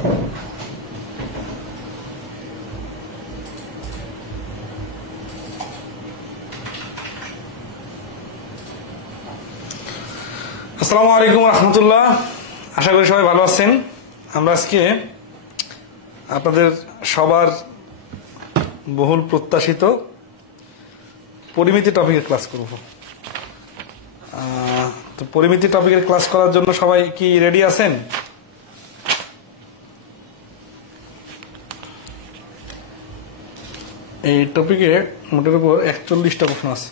আসসালামু আলাইকুম রহমতুল্লাহ। আশা করি সবাই ভালো আছেন। আমরা আজকে আপনাদের সবার বহুল প্রত্যাশিত পরিমিতি টপিকের ক্লাস করব। তো পরিমিতি টপিকের ক্লাস করার জন্য সবাই কি রেডি আছেন? এই টপিকে মোটের উপর 41টা প্রশ্ন আছে।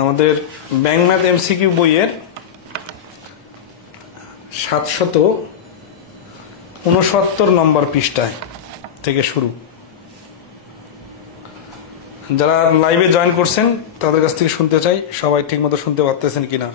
আমাদের ব্যাংক ম্যাথ এমসিকিউ বইয়ের 769 নম্বর পৃষ্ঠায় থেকে শুরু। যারা লাইভে জয়েন করছেন তাদের কাছ থেকে শুনতে চাই, সবাই ঠিক মতো শুনতে পারতেছেন কিনা।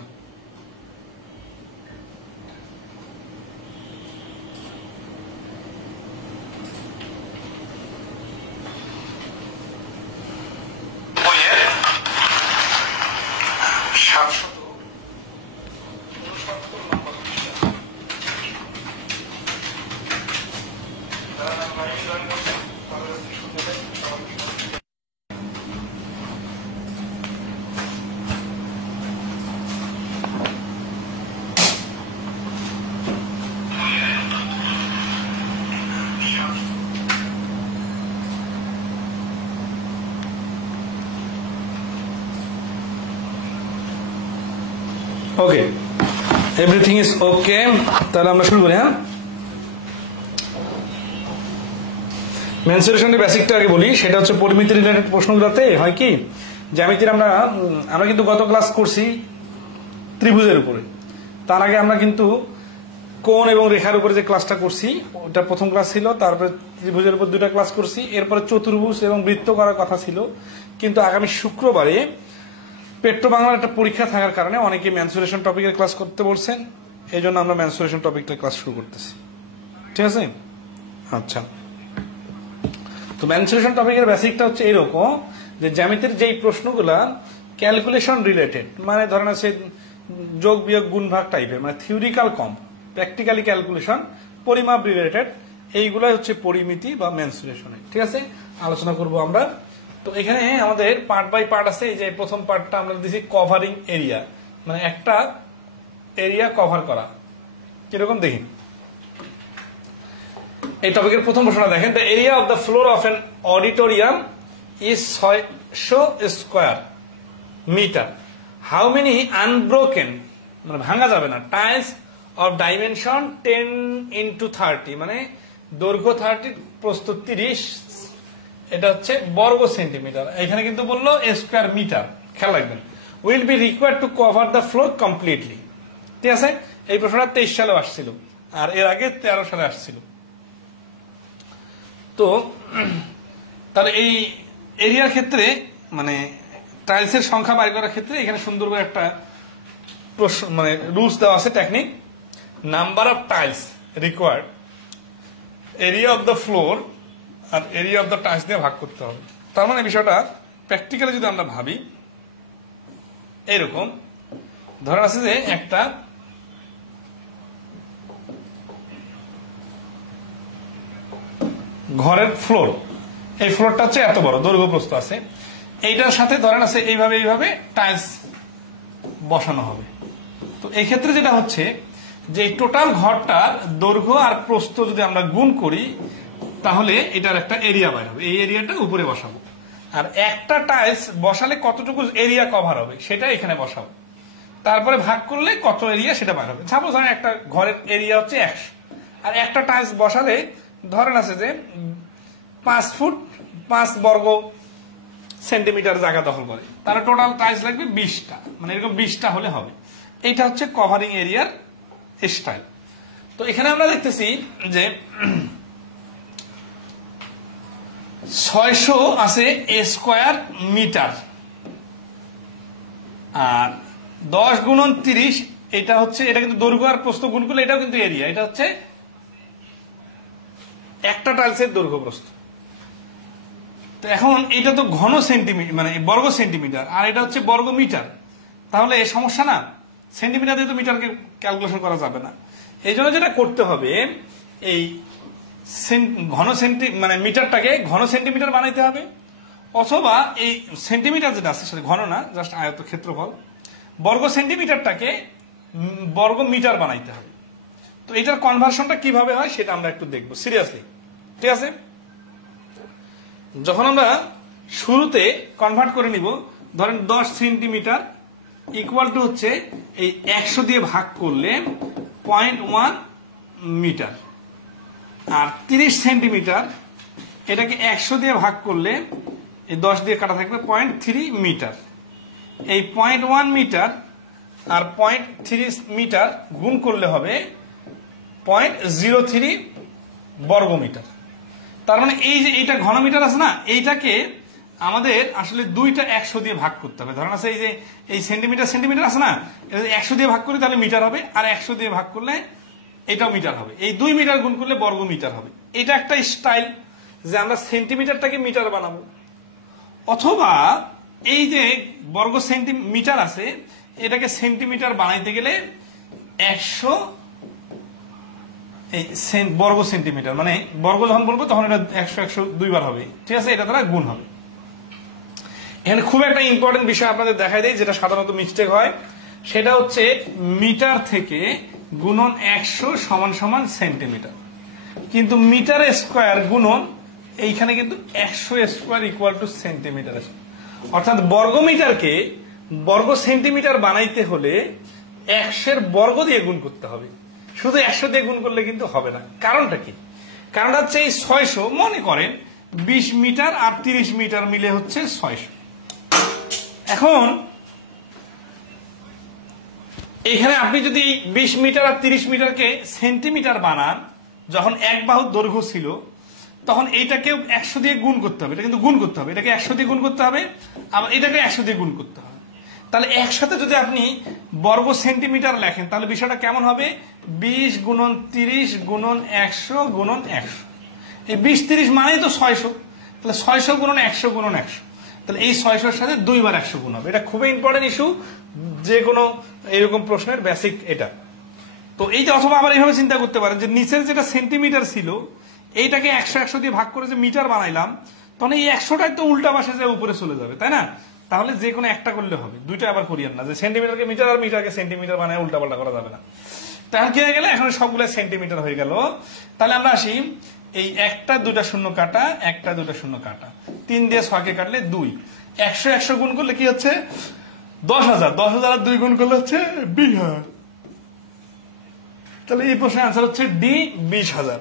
ওকে, এভরিথিং ইজ ওকে। তাহলে আমরা শুরু করি। হ্যাঁ, মেনসুরেশনের বেসিকটা আগে বলি। সেটা হচ্ছে পরিমিতি রিলেটেড প্রশ্নগুলোতে হয় কি, জ্যামিতির আমরা কিন্তু গত ক্লাস করছি ত্রিভুজের উপরে। তার আগে আমরা কিন্তু কোণ এবং রেখার উপরে যে ক্লাসটা করছি ওটা প্রথম ক্লাস ছিল। তারপরে ত্রিভুজের উপর 2টা ক্লাস করছি। এরপরে চতুর্ভুজ এবং বৃত্ত করার কথা ছিল, কিন্তু আগামী শুক্রবারে পেট্রো বাংলার একটা পরীক্ষা থাকার কারণে অনেকে মেনসুরেশন টপিকের ক্লাস করতে বলছেন। এই জন্য আমরা মেনসুরেশন টপিকটা ক্লাস শুরু করতেছি। ঠিক আছে? আচ্ছা, তো মেনসুরেশন টপিকের বেসিকটা হচ্ছে এরকম যে জ্যামিতির যেই প্রশ্নগুলা ক্যালকুলেশন রিলেটেড, মানে ধরেন আছে যোগ বিয়োগ গুণ ভাগ টাইপের, মানে থিওরিক্যাল কম, প্র্যাকটিক্যালি ক্যালকুলেশন, পরিমাপ রিলেটেড, এইগুলাই হচ্ছে পরিমিতি বা মেনসুরেশন। ঠিক আছে, আলোচনা করব আমরা। তো এখানে আমাদের পার্ট বাই পার্ট আছে। এই যে প্রথম পার্টটা আমরা দিয়েছি কভারিং এরিয়া, মানে একটা এরিয়া কভার করা। কিরকম দেখি এই টপিকের প্রথম প্রশ্নটা দেখেন। The area of the floor of an auditorium is 600 square metre. How many unbroken, মানে ভাঙা যাবে না, টাইলস অফ ডাইমেনশন 10x30, মানে দৈর্ঘ্য 30, প্রস্থ 30, এটা হচ্ছে বর্গ সেন্টিমিটার। এখানে কিন্তু বললো স্কোয়ার মিটার, খেয়াল রাখবেন। Will be required to cover the floor completely. ঠিক আছে, এই প্রশ্নটা 23 সালে আসছিল, আর এর আগে 13 সালে আসছিল। তো তাহলে এই এরিয়ার ক্ষেত্রে, মানে টাইলসের সংখ্যা বাড়ি করার ক্ষেত্রে এখানে সুন্দর করে একটা প্রশ্ন, মানে রুলস দেওয়া আছে, technique. Number of tiles required, area of the floor আর এরিয়া অফ দ্য টাইলস দিয়ে ভাগ করতে হবে। তার মানে বিষয়টা প্র্যাকটিক্যালি যদি আমরা ভাবি, এইরকম ধরে আছে যে একটা ঘরের ফ্লোর, এই ফ্লোরটা হচ্ছে এত বড়, দৈর্ঘ্য প্রস্থ আছে। এইটার সাথে ধরেন আছে এইভাবে এইভাবে টাইলস বসানো হবে। তো এই ক্ষেত্রে যেটা হচ্ছে যে টোটাল ঘরটার দৈর্ঘ্য আর প্রস্থ যদি আমরা গুণ করি, তাহলে এটার একটা এরিয়া বাইর হবে। এই এরিয়াটা উপরে বসাবো, আর একটা টাইলস বসালে কতটুকু এরিয়া কভার হবে সেটা এখানে বসাবো। তারপরে ভাগ করলে কত এরিয়া সেটা বাইর হবে। সাপোজ ধরেন একটা ঘরের এরিয়া হচ্ছে 100, আর একটা টাইলস বসালে ধরেন আছে যে 5 ফুট 5 বর্গ সেন্টিমিটার জায়গা দখল করে, তাহলে টোটাল টাইলস লাগবে 20টা, মানে এরকম 20টা হলে হবে। এইটা হচ্ছে কভারিং এরিয়ার স্টাইল। তো এখানে আমরা দেখতেছি যে 600 আছে স্কোয়ার মিটার, আর 10 গুণন 30, এটা হচ্ছে, এটা কিন্তু দৈর্ঘ্য আর প্রস্থ গুণ করলে এটাও কিন্তু এরিয়া। এটা হচ্ছে একটা টাইলসের দৈর্ঘ্য প্রস্থ। তো এখন এটা তো ঘন সেন্টিমিটার, মানে বর্গ সেন্টিমিটার, আর এটা হচ্ছে বর্গ মিটার, তাহলে সমস্যা না। সেন্টিমিটার দিয়ে তো মিটারকে ক্যালকুলেশন করা যাবে না। এই জন্য যেটা করতে হবে, এই ঘন মানে মিটারটাকে ঘন সেন্টিমিটার বানাইতে হবে, অথবা এই সেন্টিমিটার যেটা আছে সেটা ঘন না, জাস্ট আয়ত ক্ষেত্রফল, বর্গ সেন্টিমিটারটাকে বর্গ মিটার বানাইতে হবে। তো এটার কনভার্সনটা কিভাবে হয় সেটা আমরা একটু দেখবো সিরিয়াসলি, ঠিক আছে? যখন আমরা শুরুতে কনভার্ট করে নিব, ধরেন 10 সেন্টিমিটার ইকুয়াল টু হচ্ছে এই 100 দিয়ে ভাগ করলে 0.1 মিটার, আর 30 সেন্টিমিটার এটাকে 100 দিয়ে ভাগ করলে এই 10 দিয়ে কাটা থাকবে 0.3 মিটার। এই 0.1 মিটার আর 0.3 মিটার গুণ করলে হবে 0.03 বর্গ মিটার। তার মানে এই যে এইটা ঘনমিটার আছে না, এইটাকে আমাদের আসলে দুইটা 100 দিয়ে ভাগ করতে হবে। ধরেন আছে এই যে এই সেন্টিমিটার সেন্টিমিটার আছে না, 100 দিয়ে ভাগ করি তাহলে মিটার হবে, আর 100 দিয়ে ভাগ করলে এটাও মিটার হবে। এই 2 মিটার গুণ করলে বর্গ মিটার হবে। এটা একটা স্টাইল যে আমরা সেন্টিমিটারটাকে মিটার বানাবো, অথবা এই যে বর্গ সেন্টিমিটার আছে এটাকে সেন্টিমিটার বানাইতে গেলে 100 এই বর্গ সেন্টিমিটার, মানে বর্গ যখন বলবো তখন এটা 100 দুইবার হবে, ঠিক আছে? এটা দ্বারা গুণ হবে। এখানে খুব একটা ইম্পর্টেন্ট বিষয় আপনাদের দেখাই দেয়, যেটা সাধারণত মিস্টেক হয়, সেটা হচ্ছে মিটার থেকে গুণন 100 সমান সমান সেন্টিমিটার, কিন্তু মিটার স্কোয়ার গুণন এইখানে কিন্তু 100 স্কোয়ার ইকুয়াল টু সেন্টিমিটার। অর্থাৎ বর্গ মিটারকে বর্গ সেন্টিমিটার বানাইতে হলে 100 বর্গ দিয়ে গুণ করতে হবে, শুধু 100 দিয়ে গুণ করলে কিন্তু হবে না। কারণটা কি? কারণটা হচ্ছে এই 600, মনে করেন 20 মিটার আর 30 মিটার মিলে হচ্ছে 600। এখন এখানে আপনি যদি 20 মিটার আর 30 মিটারকে সেন্টিমিটার বানান, যখন এক বাহুর দৈর্ঘ্য ছিল তখন এইটাকেও 100 দিয়ে গুণ করতে হবে। এটা কিন্তু গুণ করতে হবে, এটাকে 100 দিয়ে গুণ করতে হবে, আবার এটাকে 100 দিয়ে গুণ করতে হবে। তাহলে একসাথে যদি আপনি বর্গ সেন্টিমিটার লেখেন তাহলে বিষয়টা কেমন হবে? 20 গুণন 30 গুণন 100 গুণন 100। এই 20 30 মানেই তো 600, তাহলে 600 গুণন 100 গুণন 100, তাহলে এই 600 সাথে 2 বার 100 গুণ হবে। এটা খুবই ইম্পর্টেন্ট ইস্যু, যে কোনো এরকম প্রশ্নের বেসিক এটা। তো এই যে, অথবা আবার এইভাবে চিন্তা করতে পারেন যে নিচের যেটা সেন্টিমিটার ছিল এইটাকে 100 দিয়ে ভাগ করে যে মিটার বানাইলাম, তখন এই 100টাই তো উল্টা পাশে যে উপরে চলে যাবে, তাই না? তাহলে যে কোনো একটা করলে হবে, দুইটা আবার করিয়েন না, যে সেন্টিমিটারকে মিটার আর মিটারকে সেন্টিমিটার বানায় উল্টা পাল্টা করা যাবে না। তাহলে কি হয়ে গেল? এখন সবগুলো সেন্টিমিটার হয়ে গেল। তাহলে আমরা আসি, এই 1টা 2টা শূন্য কাটা, 1টা 2টা শূন্য কাটা, 3 দিয়ে 6কে কাটলে 2, 100 100 গুণ করলে কি হচ্ছে? 10,000, 10,000 আর 2 গুণ করলে হচ্ছে 20,000। তাহলে এই প্রশ্নের আনসার হচ্ছে ডি, 20,000।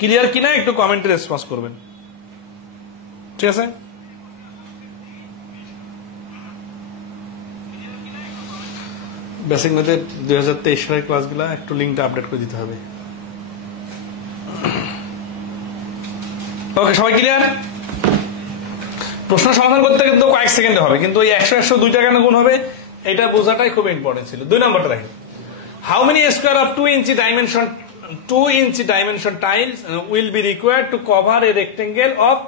ক্লিয়ার কিনা একটু কমেন্টে রেসপন্স করবেন, ঠিক আছে? বেসিক ম্যাথের 2023 সালের ক্লাসগুলো একটু লিঙ্কটা আপডেট করে দিতে হবে। ওকে, সবাই ক্লিয়ার? প্রশ্ন সমাধান করতে কিন্তু কয়েক সেকেন্ডে হবে, কিন্তু এই 100 100 দুইটা কেন গুণ হবে এটা বোঝাটাই খুব ইম্পর্টেন্ট ছিল। 2 নম্বরটা দেখেন, how many square of 2 inch dimension tiles will be required to cover a rectangle of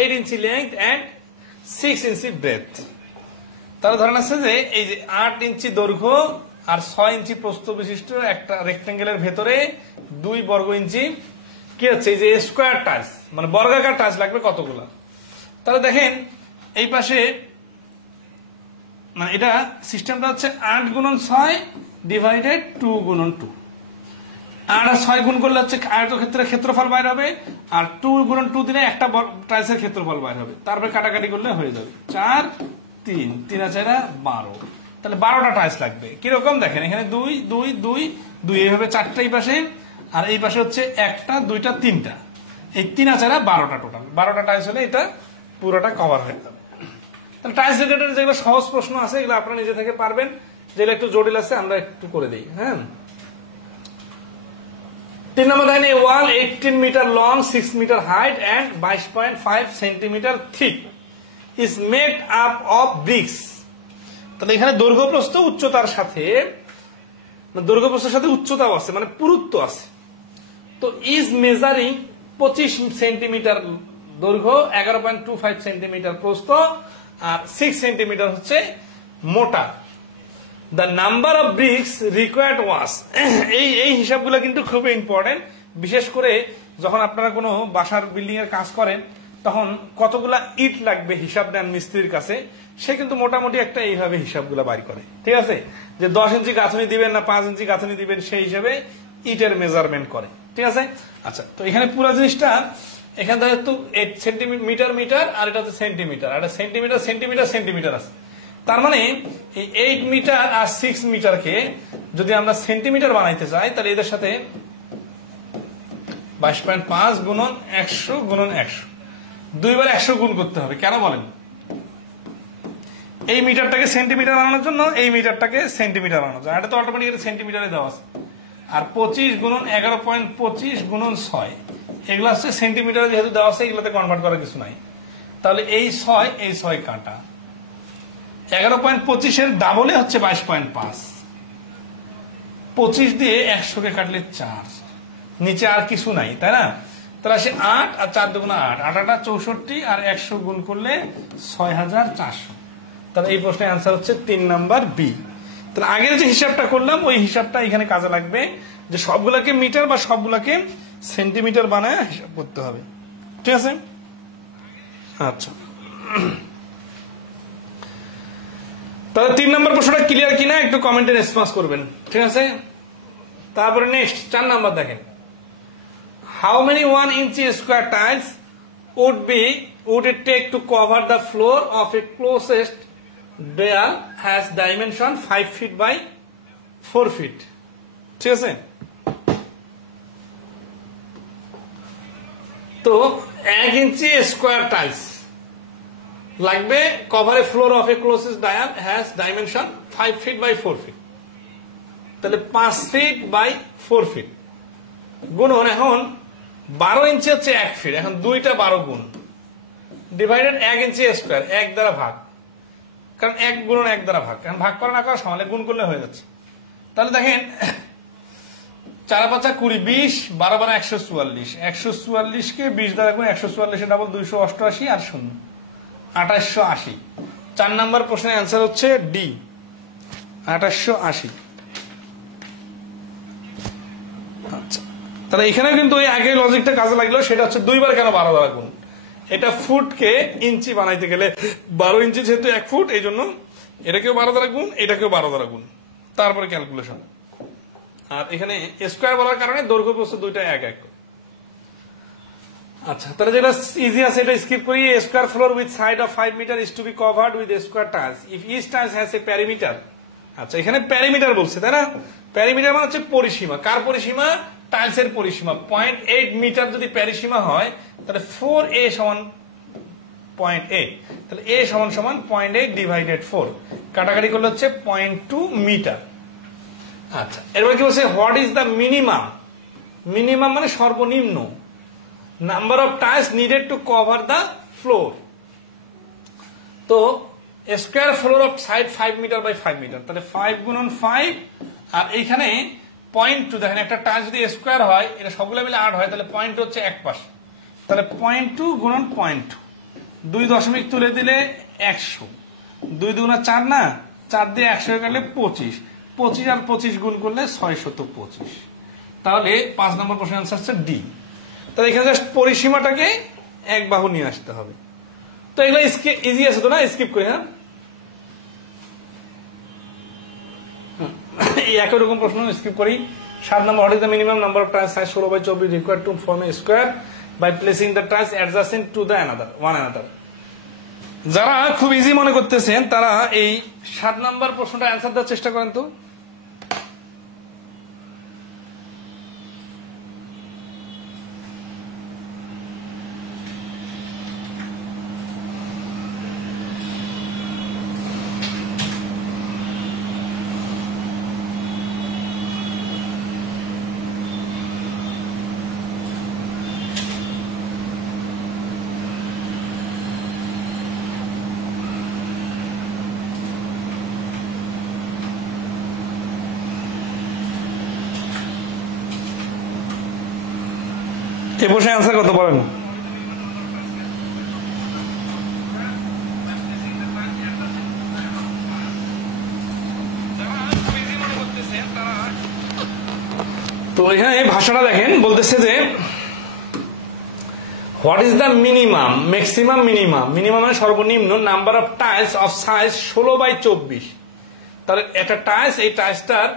8 inch length and 6 inch breadth. তাহলে ধরেন আছে যে এই যে 8 ইঞ্চি দৈর্ঘ্য আর 6 ইঞ্চি প্রস্থ বিশিষ্ট একটা রেক্টেঙ্গেলের ভেতরে 2 বর্গ ইঞ্চি কি হচ্ছে এই যে স্কোয়ার টাইলস, মানে বর্গাকার টাইলস লাগবে কতগুলো? তাহলে দেখেন এই পাশে, মানে এটা সিস্টেমটা হচ্ছে 8 গুণন 6 ডিভাইডেড 2 গুণন 2। 8 আর 6 গুণ করলে হচ্ছে আয়তক্ষেত্রের ক্ষেত্রফল বাইর হবে, আর 2 গুণন 2 দিলে একটা টাইলসের ক্ষেত্রফল বাইর হবে, তারপরে কাটাকাটি করলে হয়ে যাবে 4 3 3 আর 4 12। তাহলে 12টা টাইলস লাগবে। কিরকম দেখেন, এখানে 2 2 2 2 এইভাবে 4টা এই পাশে, আর এই পাশে হচ্ছে 1টা 2টা 3টা, এই 3 আর 4 12টা টোটাল। 12টা টাইলস হলে এটা পুরোটা কভার হয়ে যাবে। তাহলে টাইলস রিলেটেড যেগুলো সহজ প্রশ্ন আছে এগুলো আপনারা নিজে থেকে পারবেন, যেগুলো একটু জটিল আছে আমরা একটু করে দিই। হ্যাঁ, 3 নম্বর দেখেন, a wall 18 metre long, 6 metre height and 22.5 centimetre thick is made up of bricks. তাহলে এখানে দৈর্ঘ্য প্রস্থ উচ্চতার সাথে, দৈর্ঘ্য প্রস্থের সাথে উচ্চতাও আছে, মানে পুরুত্ব আছে। তো ইজ মেজারিং 25 সেন্টিমিটার দৈর্ঘ্য, 11.25 সেন্টিমিটার প্রস্থ, আর 6 সেন্টিমিটার হচ্ছে মোটা। The number of bricks required was. এই হিসাবগুলো কিন্তু খুবই ইম্পর্টেন্ট, বিশেষ করে যখন আপনারা কোনো বাসার বিল্ডিং এর কাজ করেন তখন কতগুলা ইট লাগবে হিসাব নেন মিস্ত্রির কাছে, সে কিন্তু মোটামুটি একটা এইভাবে হিসাবগুলো বাইর করে, ঠিক আছে, যে 10 ইঞ্চি গাঁথনি দিবেন না 5 ইঞ্চি গাঁথনি দিবেন সেই হিসেবে ইটের মেজারমেন্ট করে, ঠিক আছে। আচ্ছা, তো এখানে পুরো জিনিসটা এখানে ধরো তো 8 সেন্টিমিটার মিটার আর এটা হচ্ছে সেন্টিমিটার, আর এটা সেন্টিমিটার সেন্টিমিটার সেন্টিমিটার আছে। তার মানে এই 8 মিটার আর 6 মিটারকে যদি আমরা সেন্টিমিটার বানাইতে চাই তাহলে এদের সাথে 22.5 গুণন 100 গুণন 100 দুইবার 100 গুণ করতে হবে। কেন বলেন? এই মিটারটাকে সেন্টিমিটার বানানোর জন্য এই মিটারটাকে সেন্টিমিটার বানানোর জন্য, এটা তো অটোমেটিক্যালি সেন্টিমিটারে দেওয়া আছে। আর 25 গুণন 11.25 গুণন 6 এগুলো হচ্ছে সেন্টিমিটারে যেহেতু দেওয়া আছে এগুলোতে কনভার্ট করার কিছু নাই। তাহলে এই 6 কাটা 11.25 এর ডাবলে হচ্ছে 22.5, 25 দিয়ে 100 কে কাটলে 4, নিচে আর কিছু নাই, তাই না? তাহলে আসে 8 আর 4 দুগুণা 8, 8 8 64 আর 100 গুণ করলে 6400। তাহলে এই প্রশ্নের অ্যান্সার হচ্ছে 3 নাম্বার বি। তাহলে আগের যে হিসাবটা করলাম ওই হিসাবটা এখানে কাজে লাগবে, যে সবগুলাকে মিটার বা সবগুলাকে সেন্টিমিটার বানায় হিসাব করতে হবে, ঠিক আছে। আচ্ছা, তাহলে 3 নম্বর প্রশ্নটা ক্লিয়ার কিনা একটু কমেন্টে রেসপন্স করবেন, ঠিক আছে। তারপরে নেক্সট 4 নাম্বার দেখেন, how many 1 inch square tiles would it take to cover the floor of a closest wall has dimension 5 feet by 4 feet, ঠিক আছে। তো 1 ইঞ্চি স্কোয়ার টাইলস লাগবে cover a floor of a closest dial has dimension 5 feet by 4 feet, তাহলে 5 feet by 4 fit গুণন, এখন 12 ইঞ্চি হচ্ছে 1 fit, এখন 2টা 12 গুণ ডিভাইডেড 1 ইঞ্চি স্কোয়ার 1 দ্বারা ভাগ, কারণ 1 গুণন 1 দ্বারা ভাগ, কারণ ভাগ করা না করা সমানে গুণ করলে হয়ে যাচ্ছে। তাহলে দেখেন 4 5 20 20 12 12 144, 144 কে 20 দ্বারা গুণ, 144 এর ডাবল 288 আর 0 2880। 4 নাম্বার প্রশ্নের অ্যান্সার হচ্ছে ডি 2880। আচ্ছা, তাহলে এখানে কিন্তু ওই আগের লজিকটা কাজে লাগলো, সেটা হচ্ছে 2 বার কেন 12 দ্বারা গুণ, এটা ফুটকে ইঞ্চি বানাইতে গেলে 12 ইঞ্চি যেহেতু 1 ফুট এই জন্য এটাকেও 12 দ্বারা গুণ এটাকেও 12 দ্বারা গুণ, তারপরে ক্যালকুলেশন। আর এখানে স্কোয়ার বলার কারণে দৈর্ঘ্য প্রস্থ দুইটা 1 1। আচ্ছা, তাহলে যেটা ইজি আছে এটা স্কিপ করি। Square floor with side of 5 metre is to be covered with square tiles if each tiles has a perimeter. আচ্ছা, এখানে প্যারিমিটার বলছে, তাই না? প্যারিমিটার মানে হচ্ছে পরিসীমা। কার পরিসীমা? টাইলসের পরিসীমা। 0.8 মিটার যদি পরিসীমা হয় তাহলে 4a সমান 0.8, তাহলে a সমান সমান 0.8 ডিভাইডেড 4, কাটাকাটি করলে হচ্ছে 0.2 মিটার। আচ্ছা, এরপর কি বলছে? What is the minimum? Minimum মানে সর্বনিম্ন number of tiles needed to cover the floor. তো square floor of side 5 metre by 5 metre, তাহলে 5 গুণন 5 আর এইখানে 0.2, দেখেন একটা টাইলস যদি স্কোয়ার হয় এটা সবগুলো মিলে 8 হয়, তাহলে 0.2 হচ্ছে এক পাশ, তাহলে 0.2 গুণন 0.2, 2 দশমিক তুলে দিলে 100, 2 দুগুণা 4 না, 4 দিয়ে 100 গেলে 25, 25 আর 25 গুণ করলে 625। তাহলে 5 নম্বর প্রশ্নের আনসার হচ্ছে ডি। তাহলে এখানে জাস্ট পরিসীমাটাকে এক বাহু নিয়ে আসতে হবে। তো এগুলো ইজি আছে তো না, স্কিপ করি। হ্যাঁ, এই একই রকম প্রশ্ন স্কিপ করি। 7 নম্বর, what is the minimum number of tiles size 16 by 24 required to form a square by placing the tiles adjacent to the one another. যারা খুব ইজি মনে করতেছেন তারা এই 7 নম্বর প্রশ্নটা অ্যান্সার দেওয়ার চেষ্টা করেন তো। এই প্রশ্নের অ্যান্সার কত বলেন? তো এখানে ভাষাটা দেখেন, বলতেছে যে what is the minimum, maximum, minimum মানে সর্বনিম্ন number of tiles of size 16/24। তাহলে একটা টাইলস, এই টাইলসটার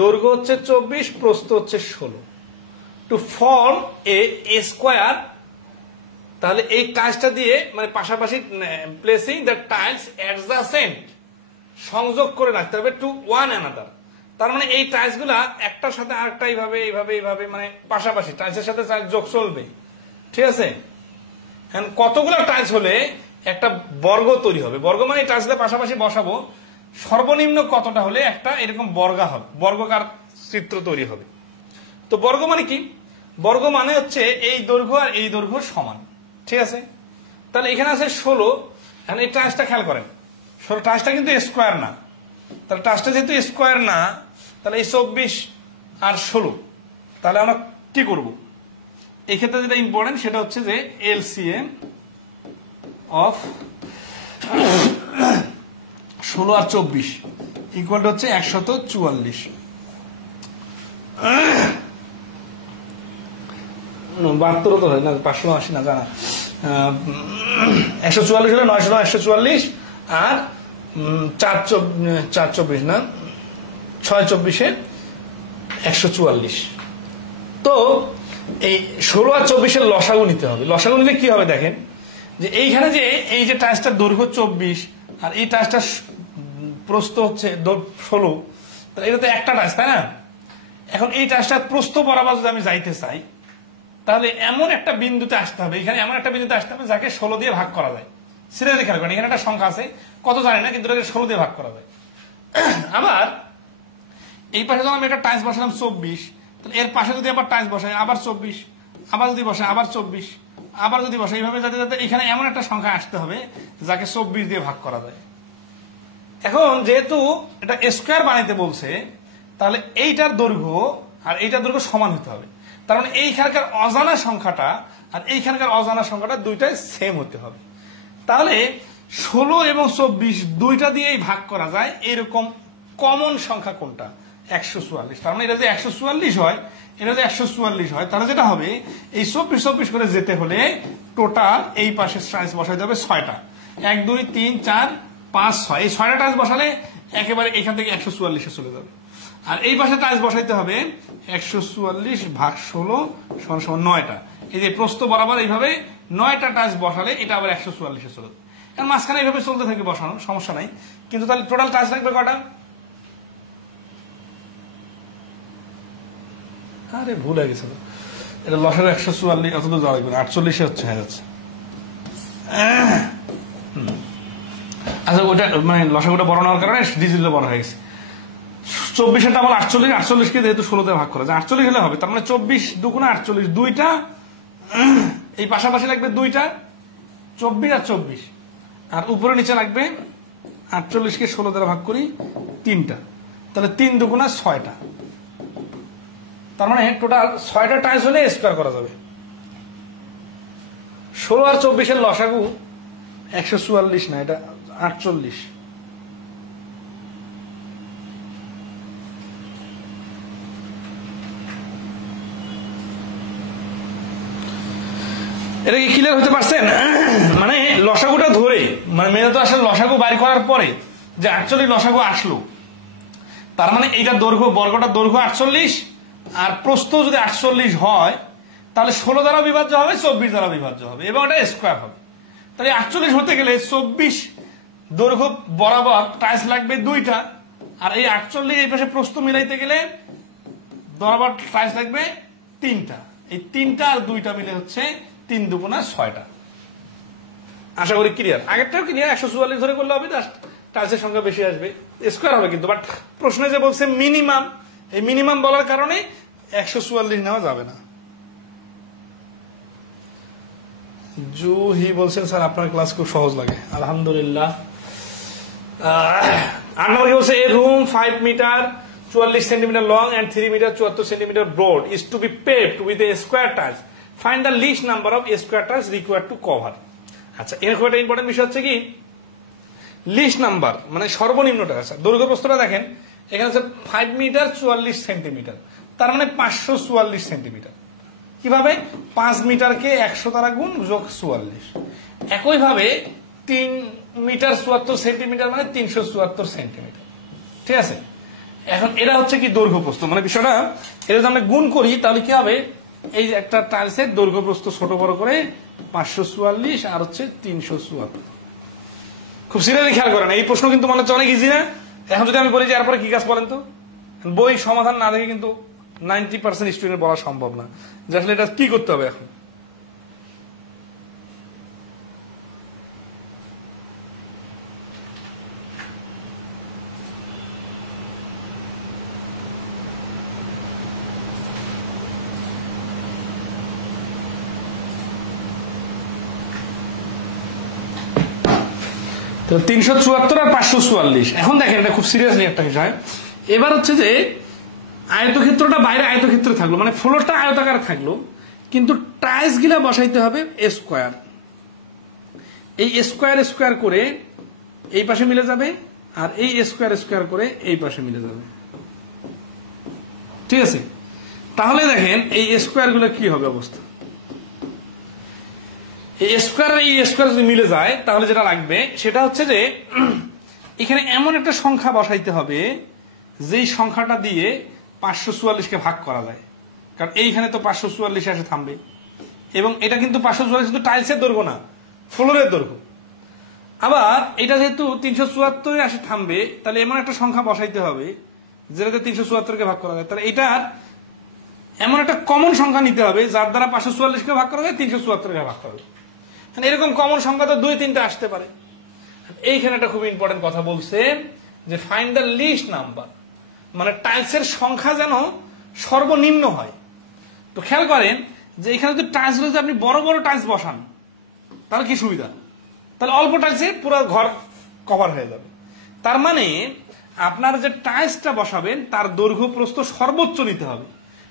দৈর্ঘ্য হচ্ছে 24, প্রস্থ হচ্ছে 16, টু ফর্ম এ স্কোয়ার। তাহলে এই টাইলসটা দিয়ে মানে পাশাপাশি প্লেসিং দ্য টাইলস অ্যাডজাসেন্ট, সংযোগ করে রাখতে হবে টু ওয়ান অ্যানাদার। তার মানে এই টাইলস গুলা একটার সাথে আরেকটা এইভাবে এইভাবে এইভাবে মানে পাশাপাশি টাইলসের সাথে যোগ চলবে, ঠিক আছে। কতগুলো টাইলস হলে একটা বর্গ তৈরি হবে? বর্গ মানে টাইলস পাশাপাশি বসাবো, সর্বনিম্ন কতটা হলে একটা এরকম বর্গা হবে, বর্গকার চিত্র তৈরি হবে। তো বর্গ মানে কি? বর্গ মানে হচ্ছে এই দৈর্ঘ্য আর এই দৈর্ঘ্য সমান, ঠিক আছে। তাহলে এখানে আছে 16। এখন এই টাইলসটা খেয়াল করেন, 16 টাইলসটা কিন্তু স্কোয়ার না। তাহলে টাইলসটা যেহেতু স্কোয়ার না, তাহলে এই 24 আর 16, তাহলে আমরা কি করব? এই ক্ষেত্রে যেটা ইম্পর্টেন্ট সেটা হচ্ছে যে এলসিএম অফ 16 আর 24 ইকুয়াল হচ্ছে 144। 72 তো হয় না, 580 না, জানা 144 হলে 9 144 আর 424 না 624-এ 144। তো এই 16 আর 24-এর লসাগু নিতে হবে। লসাগু নিলে কি হবে দেখেন, যে এইখানে যে এই যে টাইলসটার দৈর্ঘ্য 24 আর এই টাইলসটার প্রস্থ হচ্ছে 16, তাহলে এটা তো একটা টাইলস, তাই না? এখন এই টাইলসটার প্রস্থ বরাবর যদি আমি যাইতে চাই, তাহলে এমন একটা বিন্দুতে আসতে হবে, এখানে এমন একটা বিন্দুতে আসতে হবে যাকে 16 দিয়ে ভাগ করা যায়। সিরিয়াসলি খেয়াল করেন, এখানে একটা সংখ্যা আছে, কত জানি না, কিন্তু এটাকে 16 দিয়ে ভাগ করা যায়। আবার এই পাশে যখন আমি একটা টাইলস বসালাম 24, তাহলে এর পাশে যদি আবার টাইলস বসাই আবার 24, আবার যদি বসাই আবার 24, আবার যদি বসাই, এইভাবে যাতে যাতে এখানে এমন একটা সংখ্যা আসতে হবে যাকে 24 দিয়ে ভাগ করা যায়। এখন যেহেতু এটা স্কোয়ার বানাইতে বলছে, তাহলে এইটার দৈর্ঘ্য আর এইটার দৈর্ঘ্য সমান হতে হবে। তার মানে এইখানকার অজানা সংখ্যাটা আর এইখানকার অজানা সংখ্যাটা দুইটাই সেম হতে হবে। তাহলে 16 এবং 24 দুইটা দিয়েই ভাগ করা যায়। এরকম কমন সংখ্যা কোনটা? 144। তার মানে এটা যদি 144 হয়, এটা যদি 144 হয়, তাহলে যেটা হবে এই 24 করে যেতে হলে টোটাল এই পাশে টাইলস বসাইতে হবে 6টা। 1 2 3 4 5 6, এই 6টা টাইলস বসালে একেবারে এখান থেকে 144-এ চলে যাবে। আর এই পাশে টাইলস বসাইতে হবে 144 ভাগ 16 সমান 9টা। এই যে প্রস্থ বরাবর এইভাবে 9টা টাইলস বসালে এটা আবার 144-এ চলে যাবে। কারণ মাঝখানে এইভাবে চলতে থাকে বসানো, সমস্যা নাই। কিন্তু তাহলে টোটাল টাইলস লাগবে কটা? আরে ভুল হয়ে গেছিল, এটা লসাগু 144, অত দূর যাওয়া লাগবে না, 48-এ হচ্ছে, হয়ে যাচ্ছে। আচ্ছা, ওটা মানে লসাগুটা বড় নেওয়ার কারণে ডিজিটাল বড় হয়ে গেছে। 24-এরটা আমার 48, 48-কে যেহেতু 16-তে ভাগ করা যায়, 48 হলে হবে। তার মানে 24 2 48, দুইটা এই পাশাপাশি লাগবে দুইটা, 24 আর 24, আর উপরে নিচে লাগবে 48-কে 16 দ্বারা ভাগ করি 3টা, তাহলে 3 2 6টা। তার মানে টোটাল 6টা টাইলস হলে স্কোয়ার করা যাবে। 16 আর 24-এর লসাগু 144 না, এটা 48। এটা কি ক্লিয়ার হতে পারছেন? মানে লসাগুটা ধরে, মানে মেনে তো আসলে লসাগু বাইর করার পরে যে 48 লসাগু আসলো, তার মানে এইটা দৈর্ঘ্য, বর্গটার দৈর্ঘ্য 48 আর প্রস্থ যদি 48 হয়, তাহলে 16 দ্বারা বিভাজ্য হবে, 24 দ্বারা বিভাজ্য হবে এবং এটা স্কোয়ার হবে। তাহলে 48 হতে গেলে 24 দৈর্ঘ্য বরাবর টাইলস লাগবে 2টা, আর এই 48 এই পাশে প্রস্থ মিলাইতে গেলে বরাবর টাইলস লাগবে 3টা। এই 3টা আর 2টা মিলে হচ্ছে 3 2 6টা। আশা করি ক্লিয়ার। আগেরটাও ক্লিয়ার, 144 ধরে করলে হবে, টাইলসের সংখ্যা বেশি আসবে, স্কোয়ার হবে কিন্তু। বাট প্রশ্নে যে বলছে মিনিমাম, এই মিনিমাম বলার কারণে 144 নেওয়া যাবে না। জুহি বলছেন স্যার আপনার ক্লাস খুব সহজ লাগে, আলহামদুলিল্লাহ। 8 নম্বর কি বলছে? A room 5 metre 44 centimetre long and 3 metre 74 centimetre broad is to be paved with a square tiles. Find the least number of square tiles required to cover. আচ্ছা, এর খুব একটা ইম্পর্টেন্ট বিষয় হচ্ছে কি লিস্ট নাম্বার, মানে সর্বনিম্নটা। আচ্ছা, দৈর্ঘ্য প্রস্থটা দেখেন, এখানে হচ্ছে 5 মিটার 44 সেন্টিমিটার, তার মানে 544 সেন্টিমিটার। কিভাবে? 5 মিটারকে 100 দ্বারা গুণ যোগ 44। একইভাবে 3 মিটার 74 সেন্টিমিটার মানে 374 সেন্টিমিটার। ঠিক আছে, এখন এটা হচ্ছে কি দৈর্ঘ্য প্রস্থ, মানে বিষয়টা এটা যদি আমরা গুণ করি তাহলে কি হবে, এই যে একটা টাইলসের দৈর্ঘ্য প্রস্থ ছোট বড় করে 544 আর হচ্ছে 374। খুব সিরিয়াসলি খেয়াল করেন, এই প্রশ্ন কিন্তু মনে হচ্ছে অনেক ইজি না। এখন যদি আমি বলি যে এরপরে কি কাজ বলেন তো, বই সমাধান না দেখে কিন্তু 90% স্টুডেন্ট বলা সম্ভব না যে আসলে এটা কি করতে হবে। এখন তো 374 আর 544। এখন দেখেন এটা খুব সিরিয়াসলি একটা বিষয়। এবার হচ্ছে যে আয়তক্ষেত্রটা বাইরে আয়তক্ষেত্রে থাকলো, মানে ফ্লোরটা আয়তাকার থাকলো, কিন্তু টাইলস গুলা বসাইতে হবে স্কোয়ার। এই স্কোয়ার স্কোয়ার করে এই পাশে মিলে যাবে, আর এই স্কোয়ার স্কোয়ার করে এই পাশে মিলে যাবে। ঠিক আছে, তাহলে দেখেন এই স্কোয়ার গুলো কি হবে অবস্থা। এই স্কোয়ার আর এই স্কোয়ার যদি মিলে যায় তাহলে যেটা লাগবে সেটা হচ্ছে যে এখানে এমন একটা সংখ্যা বসাইতে হবে যেই সংখ্যাটা দিয়ে 544কে ভাগ করা যায়, কারণ এইখানে তো 544 এসে থামবে, এবং এটা কিন্তু 544 কিন্তু টাইলসের দৈর্ঘ্য না, ফ্লোরের দৈর্ঘ্য। আবার এটা যেহেতু 374 আসে থামবে, তাহলে এমন একটা সংখ্যা বসাইতে হবে যেটাতে 374কে ভাগ করা যায়। তাহলে এটার এমন একটা কমন সংখ্যা নিতে হবে যার দ্বারা 544কে ভাগ করা যায়, 374কে ভাগ করা যায়। এরকম কমন সংখ্যা তো 2-3টা আসতে পারে। এইখানে একটা খুব ইম্পর্টেন্ট কথা বলছে যে ফাইন্ড দ্য লিস্ট নাম্বার, মানে টাইলসের সংখ্যা যেন সর্বনিম্ন হয়। তো খেয়াল করেন যে এখানে যদি টাইলস যদি আপনি বড় বড় টাইলস বসান তাহলে কি সুবিধা, তাহলে অল্প টাইলসে পুরো ঘর কভার হয়ে যাবে। তার মানে আপনার যে টাইলসটা বসাবেন তার দৈর্ঘ্য প্রস্থ সর্বোচ্চ নিতে হবে,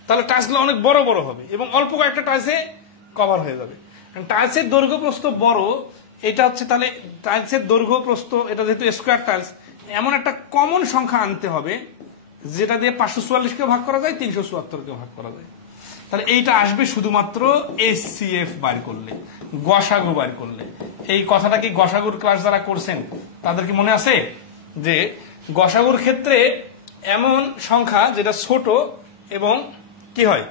তাহলে টাইলসগুলো অনেক বড় বড় হবে এবং অল্প কয়েকটা টাইলসে কভার হয়ে যাবে। টাইলসের দৈর্ঘ্য প্রস্থ বড়, এটা হচ্ছে তাহলে টাইলসের দৈর্ঘ্য প্রস্থ, এটা যেহেতু স্কোয়ার টাইলস, এমন একটা কমন সংখ্যা আনতে হবে যেটা দিয়ে 544কে ভাগ করা যায়, 374কে ভাগ করা যায়। তাহলে এইটা আসবে শুধুমাত্র এসসিএফ বার করলে, গসাগু বার করলে। এই কথাটা কি গসাগুর ক্লাস যারা করছেন তাদের কি মনে আছে যে গসাগুর ক্ষেত্রে এমন সংখ্যা যেটা ছোট এবং কি হয়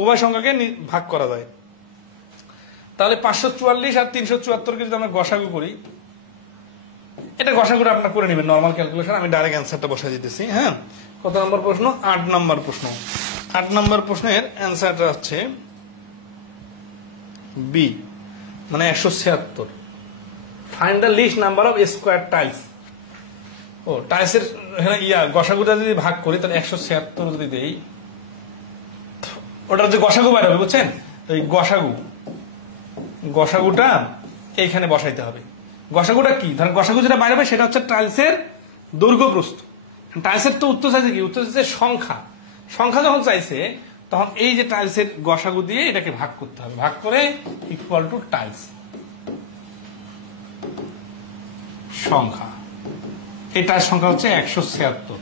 উভয় সংখ্যাকে ভাগ করা যায়। তাহলে 544 আর 374কে যদি আমরা গসাগু করি, এটা গসাগুটা আপনারা করে নেবেন নর্মাল ক্যালকুলেশন, আমি ডাইরেক্ট অ্যান্সারটা বসাই দিতেছি। হ্যাঁ, কত নম্বর প্রশ্ন? 8 নম্বর প্রশ্ন। 8 নম্বর প্রশ্নের অ্যান্সারটা হচ্ছে বি, মানে 176। Find the list number of square tiles. ও টাইলসের গসাগুটা যদি ভাগ করি তাহলে 176 যদি দেই, ওটার যে গসাগু বাইর হবে বুঝছেন, ওই গসাগুটা এইখানে বসাইতে হবে। গসাগুটা কি, ধরেন গসাগু যেটা বাইরে হবে সেটা হচ্ছে টাইলসের দৈর্ঘ্য প্রস্থ। টাইলসের তো উত্তর চাইছে কি, উত্তর চাইছে সংখ্যা যখন চাইছে তখন এই যে টাইলসের গসাগু দিয়ে এটাকে ভাগ করতে হবে, ভাগ করে ইকুয়াল টু টাইলস সংখ্যা। এই টাইলস সংখ্যা হচ্ছে 176,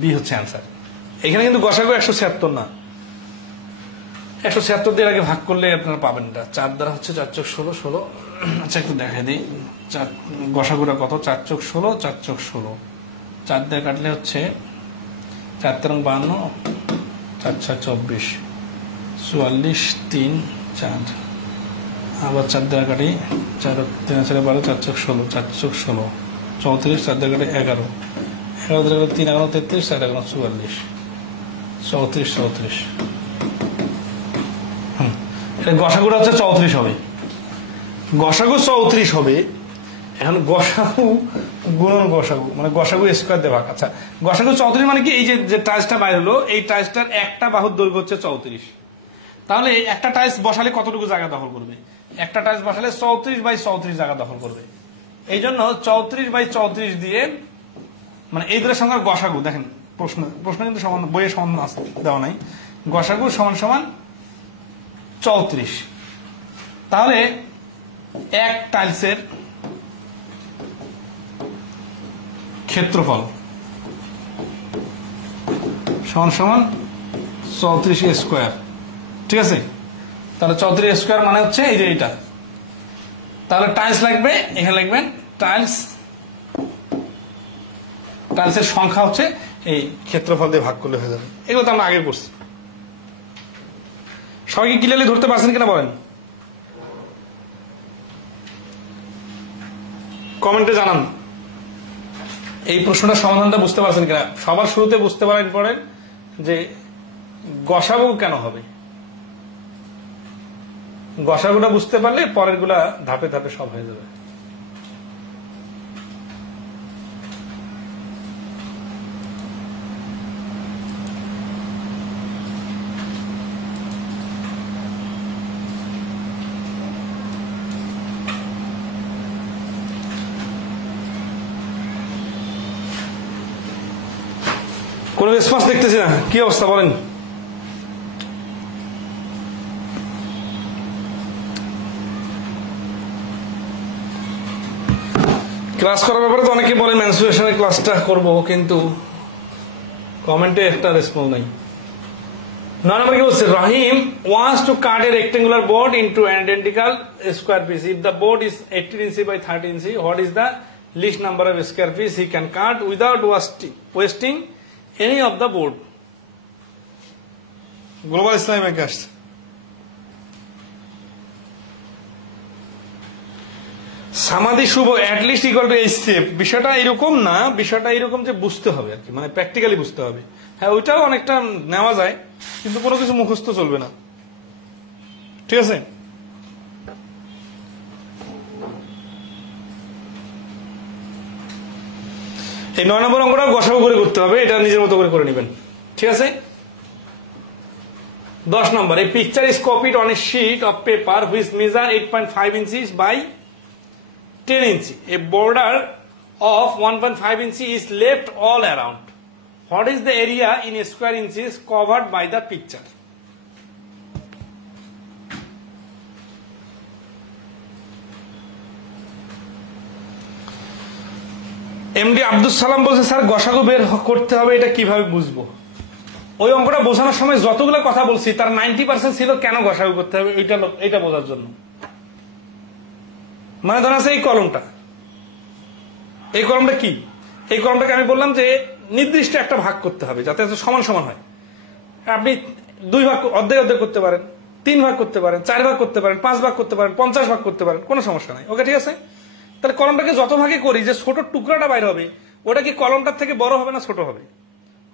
বি হচ্ছে অ্যান্সার। এখানে কিন্তু গসাগু 176 না, 176 দিয়ে আগে ভাগ করলে আপনারা পাবেন এটা। 4 দ্বারা হচ্ছে 4 চোখ 16, 16। আচ্ছা একটু দেখাই দিই গসাগুটা কত। 4 চোখ 16, 4 চোখ 16, 4 দিয়ে কাটলে হচ্ছে 4 তেরং 52, 4 6 24, 44, 3 4। আবার 4 দিয়ে কাটি, 4 3 4 12, 4 চোখ 16, 4 চোখ 16, 34, 4 দিয়ে কাটি 11, 11 দিয়ে কাটি 3 11 33, 4 11 44, 34 34। গসাগুটা হচ্ছে 34 হবে, গসাগু 34 হবে। এখন গসাগু গুণন গসাগু, মানে গসাগু স্কোয়ার দিয়ে ভাগ। আচ্ছা গসাগু 34 মানে কি, এই যে টাইলসটা বাইর হলো এই টাইলসটার একটা বাহুর দৈর্ঘ্য হচ্ছে 34। তাহলে একটা টাইলস বসালে কতটুকু জায়গা দখল করবে? একটা টাইলস বসালে 34/34 জায়গা দখল করবে। এই জন্য 34/34 দিয়ে, মানে এই দুটোর সংখ্যার গসাগু দেখেন, প্রশ্ন কিন্তু সমান, বইয়ে সমান দেওয়া নাই। গসাগু সমান সমান 34। তাহলে এক টাইলসের ক্ষেত্রফল সমান সমান 34 স্কোয়ার, ঠিক আছে? তাহলে 34 স্কোয়ার মানে হচ্ছে এই যে এটা। তাহলে টাইলস লাগবে, এখানে লিখবেন টাইলসের সংখ্যা হচ্ছে এই ক্ষেত্রফল দিয়ে ভাগ করলে হয়ে যাবে। এগুলো তো আমরা আগে করছি। সবাই কি ক্লিয়ারলি ধরতে পারছেন কিনা বলেন, কমেন্টে জানান। এই প্রশ্নটার সমাধানটা বুঝতে পারছেন কিনা? সবার শুরুতে বুঝতে পারেন পড়েন যে গসাগু কেন হবে। গসাগুটা বুঝতে পারলে পরের গুলা ধাপে ধাপে সব হয়ে যাবে। কোন রেসপন্স দেখতেছি না, কি অবস্থা বলেন? ক্লাস করার ব্যাপারে তো অনেকে বলে মেনসুরেশনের ক্লাসটা করব, কিন্তু কমেন্টে একটা রেসপন্স নাই। 9 নম্বর কি বলছে? রহিম wants to cut a rectangular board into identical square piece. If the board is 18 inch by 30 inch, what is the least number of square piece he can cut without wasting any of the board? গ্লোবাল ইসলাম একে আসছে। সামাদি শুভ at least equal to HCF. বিষয়টা এরকম না, বিষয়টা এরকম যে বুঝতে হবে আর কি, মানে প্র্যাকটিক্যালি বুঝতে হবে। হ্যাঁ, ওইটাও অনেকটা নেওয়া যায়, কিন্তু কোনো কিছু মুখস্থ চলবে না, ঠিক আছে? এই 9 নম্বর অঙ্কটা গসাগু করে করতে হবে, এটা নিজের মতো করে নেবেন, ঠিক আছে? 10 নম্বর, a picture is copied on a sheet of paper which measure 8.5 inches by 10 inch. A border of 1.5 inch is left all around. What is the area in square inches covered by the picture? MD Abdul Salam বলছে sir গসাগু বের করতে হবে, এটা কিভাবে বুঝবো? ওই অঙ্কটা বোঝানোর সময় যতগুলো কথা বলছি তার 90% ছিল কেন গসাগু করতে হবে এটা বোঝার জন্য। মানে ধরা আছে এই কলমটা কি? এই কলমটাকে আমি বললাম যে নির্দিষ্ট একটা ভাগ করতে হবে যাতে সমান সমান হয়। আপনি 2 ভাগ, অর্ধেক করতে পারেন, 3 ভাগ করতে পারেন, 4 ভাগ করতে পারেন, 5 ভাগ করতে পারেন, 50 ভাগ করতে পারেন, কোনো সমস্যা নাই। ওকে, ঠিক আছে? তাহলে কলমটাকে যত ভাগে করি যে ছোট টুকরাটা বাইর হবে, ওটা কি কলমটার থেকে বড় হবে না ছোট হবে?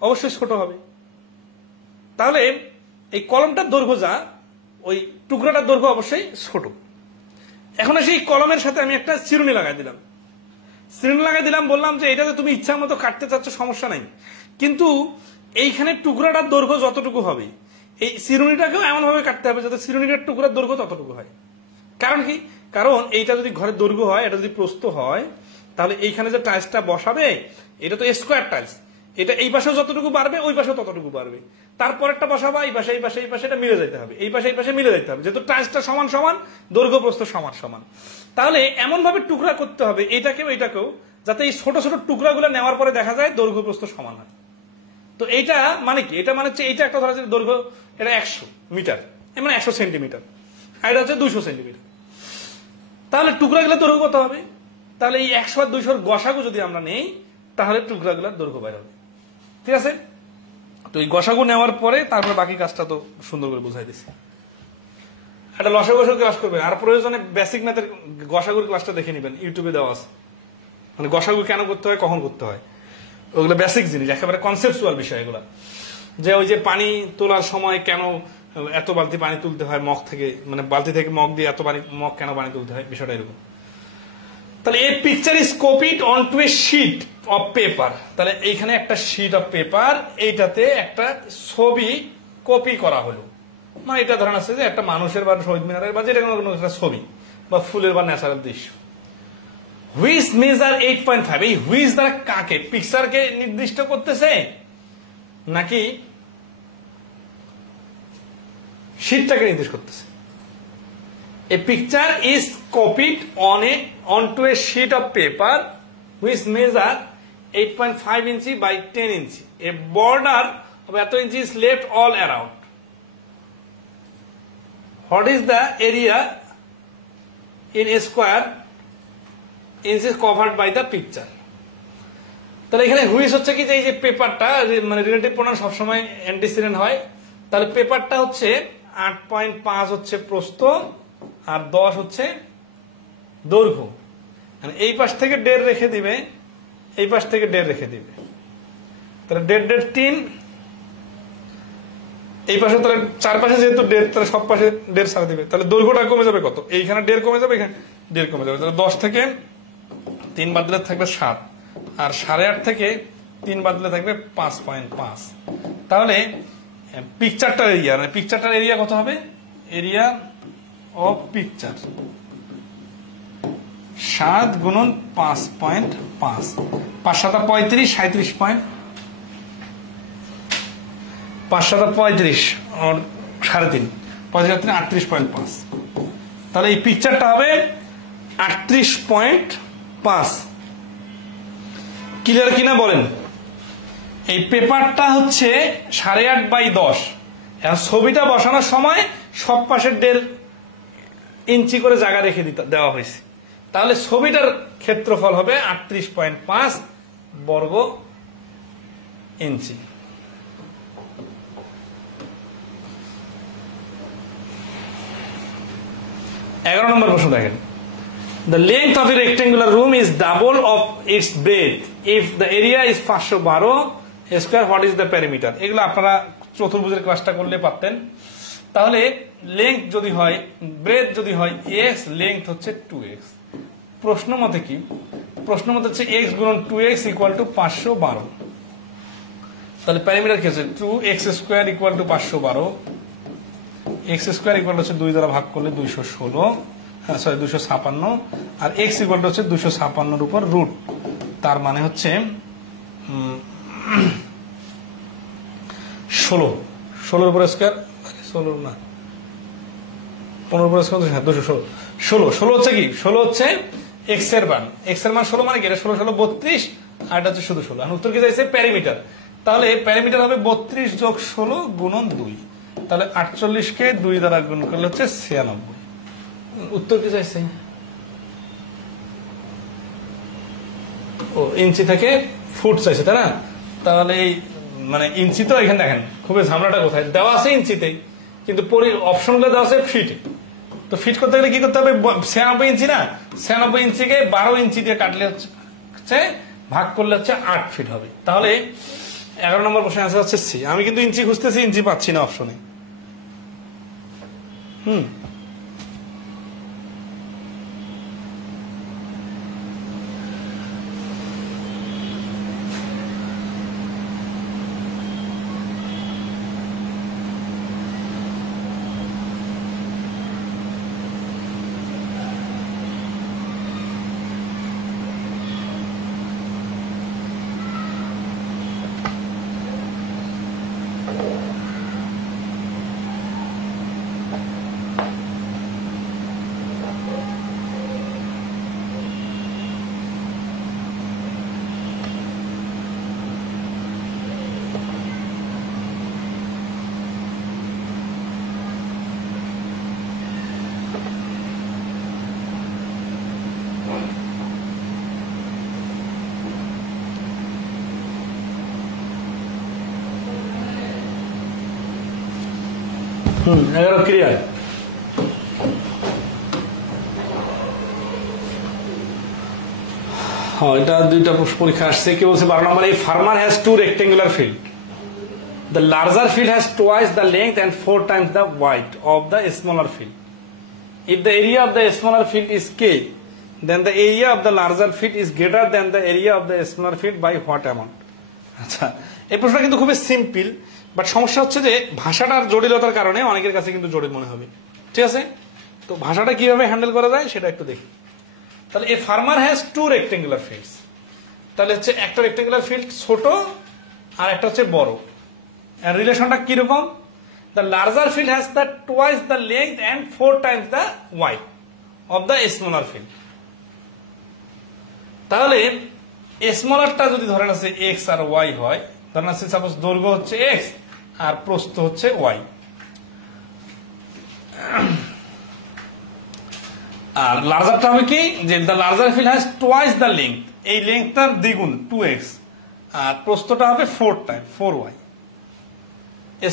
অবশ্যই ছোট হবে। তাহলে এই কলমটার দৈর্ঘ্য যা, ওই টুকরাটার দৈর্ঘ্য অবশ্যই ছোট। এখন সেই কলমের সাথে আমি একটা চিরুনি লাগাই দিলাম, বললাম যে এটাতে তুমি ইচ্ছা মতো কাটতে চাচ্ছ, সমস্যা নাই, কিন্তু এইখানে টুকরাটার দৈর্ঘ্য যতটুকু হবে এই চিরুনিটাকেও এমন ভাবে কাটতে হবে যাতে চিরুনিটার টুকরার দৈর্ঘ্য ততটুকু হয়। কারণ কি? কারণ এইটা যদি ঘরের দৈর্ঘ্য হয়, এটা যদি প্রস্থ হয়, তাহলে এইখানে যে টাইলসটা বসাবে এটা তো স্কোয়ার টাইলস, এটা এই পাশেও যতটুকু বাড়বে ওই পাশেও ততটুকু বাড়বে। তারপরেরটা বসাবা এই পাশে এটা মিলে যেতে হবে, এই পাশে মিলে যেতে হবে, যেহেতু টাইলসটা সমান সমান, দৈর্ঘ্য প্রস্থ সমান সমান। তাহলে এমন ভাবে টুকরা করতে হবে এইটাকেও যাতে এই ছোট ছোট টুকরাগুলো নেওয়ার পরে দেখা যায় দৈর্ঘ্য প্রস্থ সমান হয়। তো এইটা মানে কি? এটা মানে হচ্ছে এইটা একটা ধরা যায় দৈর্ঘ্য, এটা 100 মিটার, মানে 100 সেন্টিমিটার, আর এটা হচ্ছে 200 সেন্টিমিটার। তাহলে টুকরাগুলো দৈর্ঘ্য কত হবে? তাহলে এই 100 আর 200 গসাগু যদি আমরা নেই তাহলে টুকরাগুলোর দৈর্ঘ্য বাইরে হবে, ঠিক আছে? তো এই গসাগু নেওয়ার পরে তারপরে বাকি কাজটা তো সুন্দর করে বুঝাই দিছি। একটা লসাগু ক্লাস করবে, আর প্রয়োজনে বেসিক ম্যাথের গসাগুর ক্লাসটা দেখে নেবেন, ইউটিউবে দেওয়া আছে। মানে গসাগু কেন করতে হয়, কখন করতে হয়, ওগুলো বেসিক জিনিস, একেবারে কনসেপচুয়াল বিষয় এগুলা। যে ওই যে পানি তোলার সময় কেন এত বালতি পানি তুলতে হয় মগ থেকে, মানে বালতি থেকে মগ দিয়ে এত মগ কেন পানি তুলতে হয়, বিষয়টা এরকম। তাহলে এই picture is copied onto a sheet of paper. তাহলে এইখানে একটা শিট অফ পেপার, এইটাতে একটা ছবি কপি করা হলো। মানে এটা ধরেন আছে যে একটা মানুষের বা শহীদ মিনারের বা যেটা কোনো একটা ছবি বা ফুলের বা ন্যাচারাল দৃশ্য। হুইচ মেজার 8.5, এই হুইচ দ্বারা কাকে, পিকচারকে নির্দিষ্ট করতেছে নাকি শিটটাকে নির্দেশ করতেছে? A picture is copied onto a sheet of paper which measure 8.5 inch by 10 inch. A border এত ইঞ্চি is left all around. What is the area in square inch is covered by the picture. তাহলে এখানে which হচ্ছে কি যে এই যে পেপারটা মানে রিলেটিভ প্রোনাউন সবসময় অ্যান্টিসিডেন্ট হয়, তাহলে পেপারটা হচ্ছে 8.5 হচ্ছে প্রস্থ আর 10 হচ্ছে দৈর্ঘ্য। এই পাশ থেকে 1.5 রেখে দিবে, এই পাশ থেকে 1.5 রেখে দিবে, তাহলে 1.5 3, এই পাশে তাহলে চারপাশে যেহেতু 1.5 তাহলে সব পাশে 1.5 ছাড়া দিবে, তাহলে দৈর্ঘ্যটা কমে যাবে কত, এইখানে 1.5 কমে যাবে, এখানে 1.5 কমে যাবে, তাহলে 10 থেকে 3 বাদ দিলে থাকবে 7, আর 8.5 থেকে 3 বাদ দিলে থাকবে 5.5। তাহলে পিকচারটার এরিয়া, মানে পিকচারটার এরিয়া কত হবে, এরিয়া অফ পিকচার 7 গুণন 5.5, 5 7 35, 37 5 7 35 আর 3.5, 38.5। তাহলে এই পিকচারটা হবে 38.5। ক্লিয়ার কিনা বলেন? এই পেপারটা হচ্ছে 8.5/10। ছবিটা বসানোর সময় সব পাশে 1.5 ইঞ্চি করে জায়গা রেখে দেওয়া হয়েছে, তাহলে ছবিটার ক্ষেত্রফল হবে 38.5 বর্গ ইঞ্চি। এগারো নম্বর প্রশ্ন দেখেন, the length of a rectangular room is double of its breadth if the area is 512 square, what is the perimeter? এগুলো আপনারা চতুর্ভুজের ক্লাসটা করলে পারতেন। তাহলে লেংথ যদি হয়, ব্রেথ যদি হয় x, লেংথ হচ্ছে 2x। প্রশ্ন মতে কি, প্রশ্ন মতে হচ্ছে x গুণন 2x ইকুয়াল টু 512। তাহলে প্যারামিটার কি হচ্ছে 2x square equal to 512, x square equal হচ্ছে 2 দ্বারা ভাগ করলে 216, হ্যাঁ সরি 256, আর x ইকুয়াল হচ্ছে 256 উপর রুট, তার মানে হচ্ছে 16 উপর স্কোয়ার, 16 না 15 উপর স্কোয়ার, হ্যাঁ 216 হচ্ছে কি, 16 হচ্ছে x এর মান, x এর মান 16 মানে কি, 16 16 32, আর এটা হচ্ছে শুধু 16। আর উত্তর কি চাইছে প্যারামিটার, তাহলে প্যারামিটার হবে 32 যোগ 16 গুণন 2, তাহলে 48 কে 2 দ্বারা গুণ করলে হচ্ছে 96। উত্তর কি চাইছে, ও ইঞ্চি থেকে ফুট চাইছে, তাই না? তাহলে এই মানে ইঞ্চি তো এখানে দেখেন খুবই ঝামেলাটা কোথায়, দেওয়া আছে ইঞ্চিতেই, কিন্তু অপশনগুলো দেওয়া আছে ফিটে। তো ফিট করতে গেলে কি করতে হবে, 96 ইঞ্চি না, 96 ইঞ্চিকে 12 ইঞ্চি দিয়ে কাটলে হচ্ছে ভাগ করলে হচ্ছে 8 ফিট হবে। তাহলে 11 নম্বর প্রশ্ন আনসার হচ্ছে সি। আমি কিন্তু ইঞ্চি খুঁজতেছি, ইঞ্চি পাচ্ছি না অপশনে। ক্লিয়ার। হ্যাঁ, এটা দুইটা পরীক্ষা আসছে। কি বলছে 12 নম্বরে, এই farmer has 2 rectangular field. The larger field has twice the length and 4 times the width of the smaller field. If the area of the smaller field is K, then the area of the larger field is greater than the area of the smaller field by what amount? আচ্ছা, এই প্রশ্নটা কিন্তু খুবই simple, but সমস্যা হচ্ছে যে ভাষাটার জটিলতার কারণে অনেকের কাছে কিন্তু জটিল মনে হবে। ঠিক আছে, তো ভাষাটা কিভাবে হ্যান্ডেল করা যায় সেটা একটু দেখি। তাহলে a farmer has 2 rectangular fields, তাহলে হচ্ছে একটা রেক্টেঙ্গুলার ফিল্ড ছোট আর একটা হচ্ছে বড়। এর রিলেশনটা কিরকম, the larger field has the twice the length and 4 times the wide of the smaller field. তাহলে স্মলারটা যদি ধরেন আছে এক্স আর ওয়াই হয়, ধরেন সাপোজ দৈর্ঘ্য হচ্ছে এক্স আর প্রস্থ হচ্ছে ওয়াই, আর লার্জারটা হবে কি যে the larger field has twice the length, এই লেংথটার দ্বিগুণ 2x, আর প্রস্থটা হবে 4 time 4y।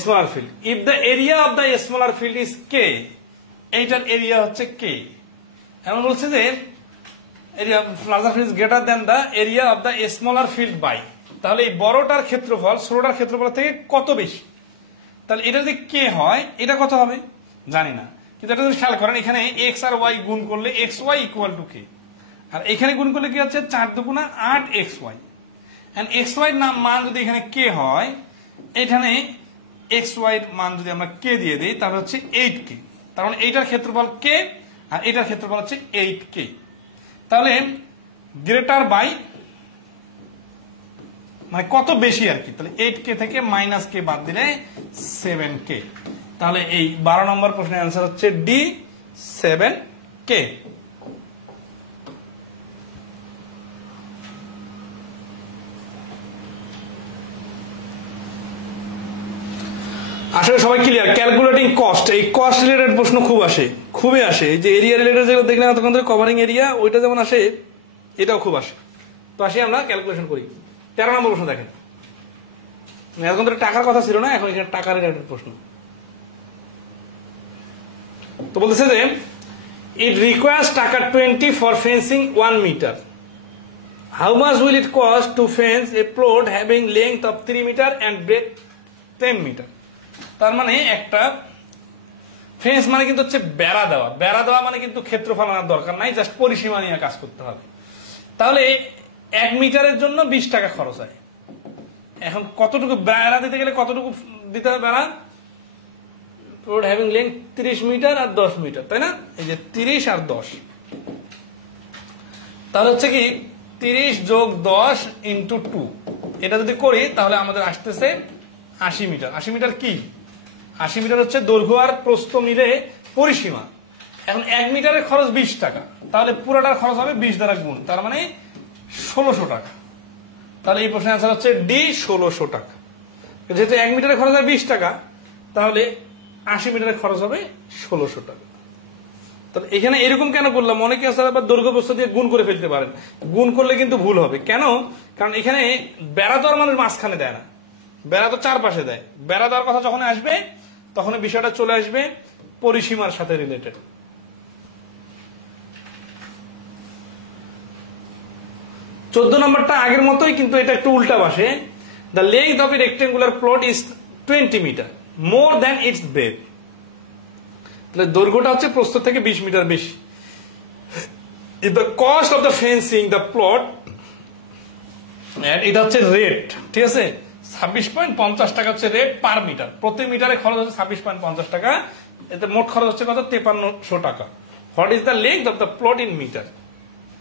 Smaller field, if the area of the smaller field is K, এইটার এরিয়া হচ্ছে কে। এমন বলছে যে area larger field is greater than the area of the smaller field by, তাহলে এই বড়টার ক্ষেত্রফল ছোটটার ক্ষেত্রফল থেকে কত বেশি। তাহলে এটা যদি কে হয় এটা কত হবে জানি না, কিন্তু এটা যদি খেয়াল করেন এখানে এক্স আর ওয়াই গুণ করলে X Y equal to K, আর এখানে গুণ করলে কি হচ্ছে 4 দুগুণা 8 X Y, and X Y নাম মান যদি এখানে কে হয়, এখানে এক্স ওয়াই মান যদি আমরা কে দিয়ে দিই তাহলে হচ্ছে 8k, তার মানে এইটার ক্ষেত্রফল কে আর এটার ক্ষেত্রফল হচ্ছে 8k। তাহলে গ্রেটার বাই মানে কত বেশি আর কি, তাহলে 8k থেকে -k বাদ দিলে 7k, তাহলে এই 12 নম্বর প্রশ্নের অ্যান্সার হচ্ছে ডি 7k। আসলে সবাই ক্লিয়ার? ক্যালকুলেটিং কস্ট, এই কস্ট রিলেটেড প্রশ্ন খুবই আসে, এই যে এরিয়া রিলেটেড যেগুলো দেখলেন তখন ধরে কভারিং এরিয়া ওইটা যেমন আসে এটাও খুব আসে। তো আসি আমরা ক্যালকুলেশন করি। 13 নম্বর প্রশ্ন দেখেন, এখন ধরে টাকার কথা ছিল না, এখন এখানে টাকা রিলেটেড প্রশ্ন। তো বলতেছে যে ইট রিকোয়ার্স টাকা 20 for fencing 1 metre, how much will it cost to fence a plot having length of 3 metre and breadth 10 metre. তার মানে একটা ফেন্স মানে কিন্তু হচ্ছে বেড়া দেওয়া মানে কিন্তু ক্ষেত্রফল আনার দরকার নাই, জাস্ট পরিসীমা নিয়ে কাজ করতে হবে। তাহলে 1 মিটারের জন্য 20 টাকা খরচ হয়। এখন কতটুকু বেড়া দিতে গেলে কতটুকু দিতে হবে বেড়া, রোড হ্যাভিং লেংথ 30 মিটার আর 10 মিটার, তাই না? এই যে 30 আর 10, তাহলে হচ্ছে কি 30 যোগ 10 ইন্টু 2, এটা যদি করি তাহলে আমাদের আসতেছে 80 মিটার। 80 মিটার কি? 80 মিটার হচ্ছে দৈর্ঘ্য আর প্রস্থ মিলে পরিসীমা। এখন 1 মিটারের খরচ 20 টাকা, তাহলে পুরোটার খরচ হবে 20 দ্বারা গুণ, তার মানে 1600 টাকা। তাহলে এই প্রশ্নের অ্যান্সার হচ্ছে ডি 1600 টাকা। যেহেতু 1 মিটারের খরচ হয় 20 টাকা, তাহলে 80 মিটারের খরচ হবে 1600 টাকা। তাহলে এখানে এরকম কেন করলাম, অনেকে আছে আবার দৈর্ঘ্য প্রস্থ দিয়ে গুণ করে ফেলতে পারেন, গুণ করলে কিন্তু ভুল হবে। কেন? কারণ এখানে বেড়া তো আর মানুষ মাঝখানে দেয় না, বেড়া তো চারপাশে দেয়। বেড়া দেওয়ার কথা যখন আসবে তখন বিষয়টা চলে আসবে পরিসীমার সাথে রিলেটেড। 14 নম্বরটা আগের মতোই, কিন্তু এটা একটু উল্টা বসে। The length of a rectangular plot is 20 metre more than its breadth, তাহলে দৈর্ঘ্যটা হচ্ছে প্রস্থ থেকে 20 মিটার বেশি। If the cost of the fencing the plot, এটা হচ্ছে রেট, ঠিক আছে, 26.50 টাকা হচ্ছে রেট পার মিটার, প্রতি মিটারে খরচ হচ্ছে 26.50 টাকা, এতে মোট খরচ হচ্ছে কত 5300 টাকা। What is the length of the plot in metre,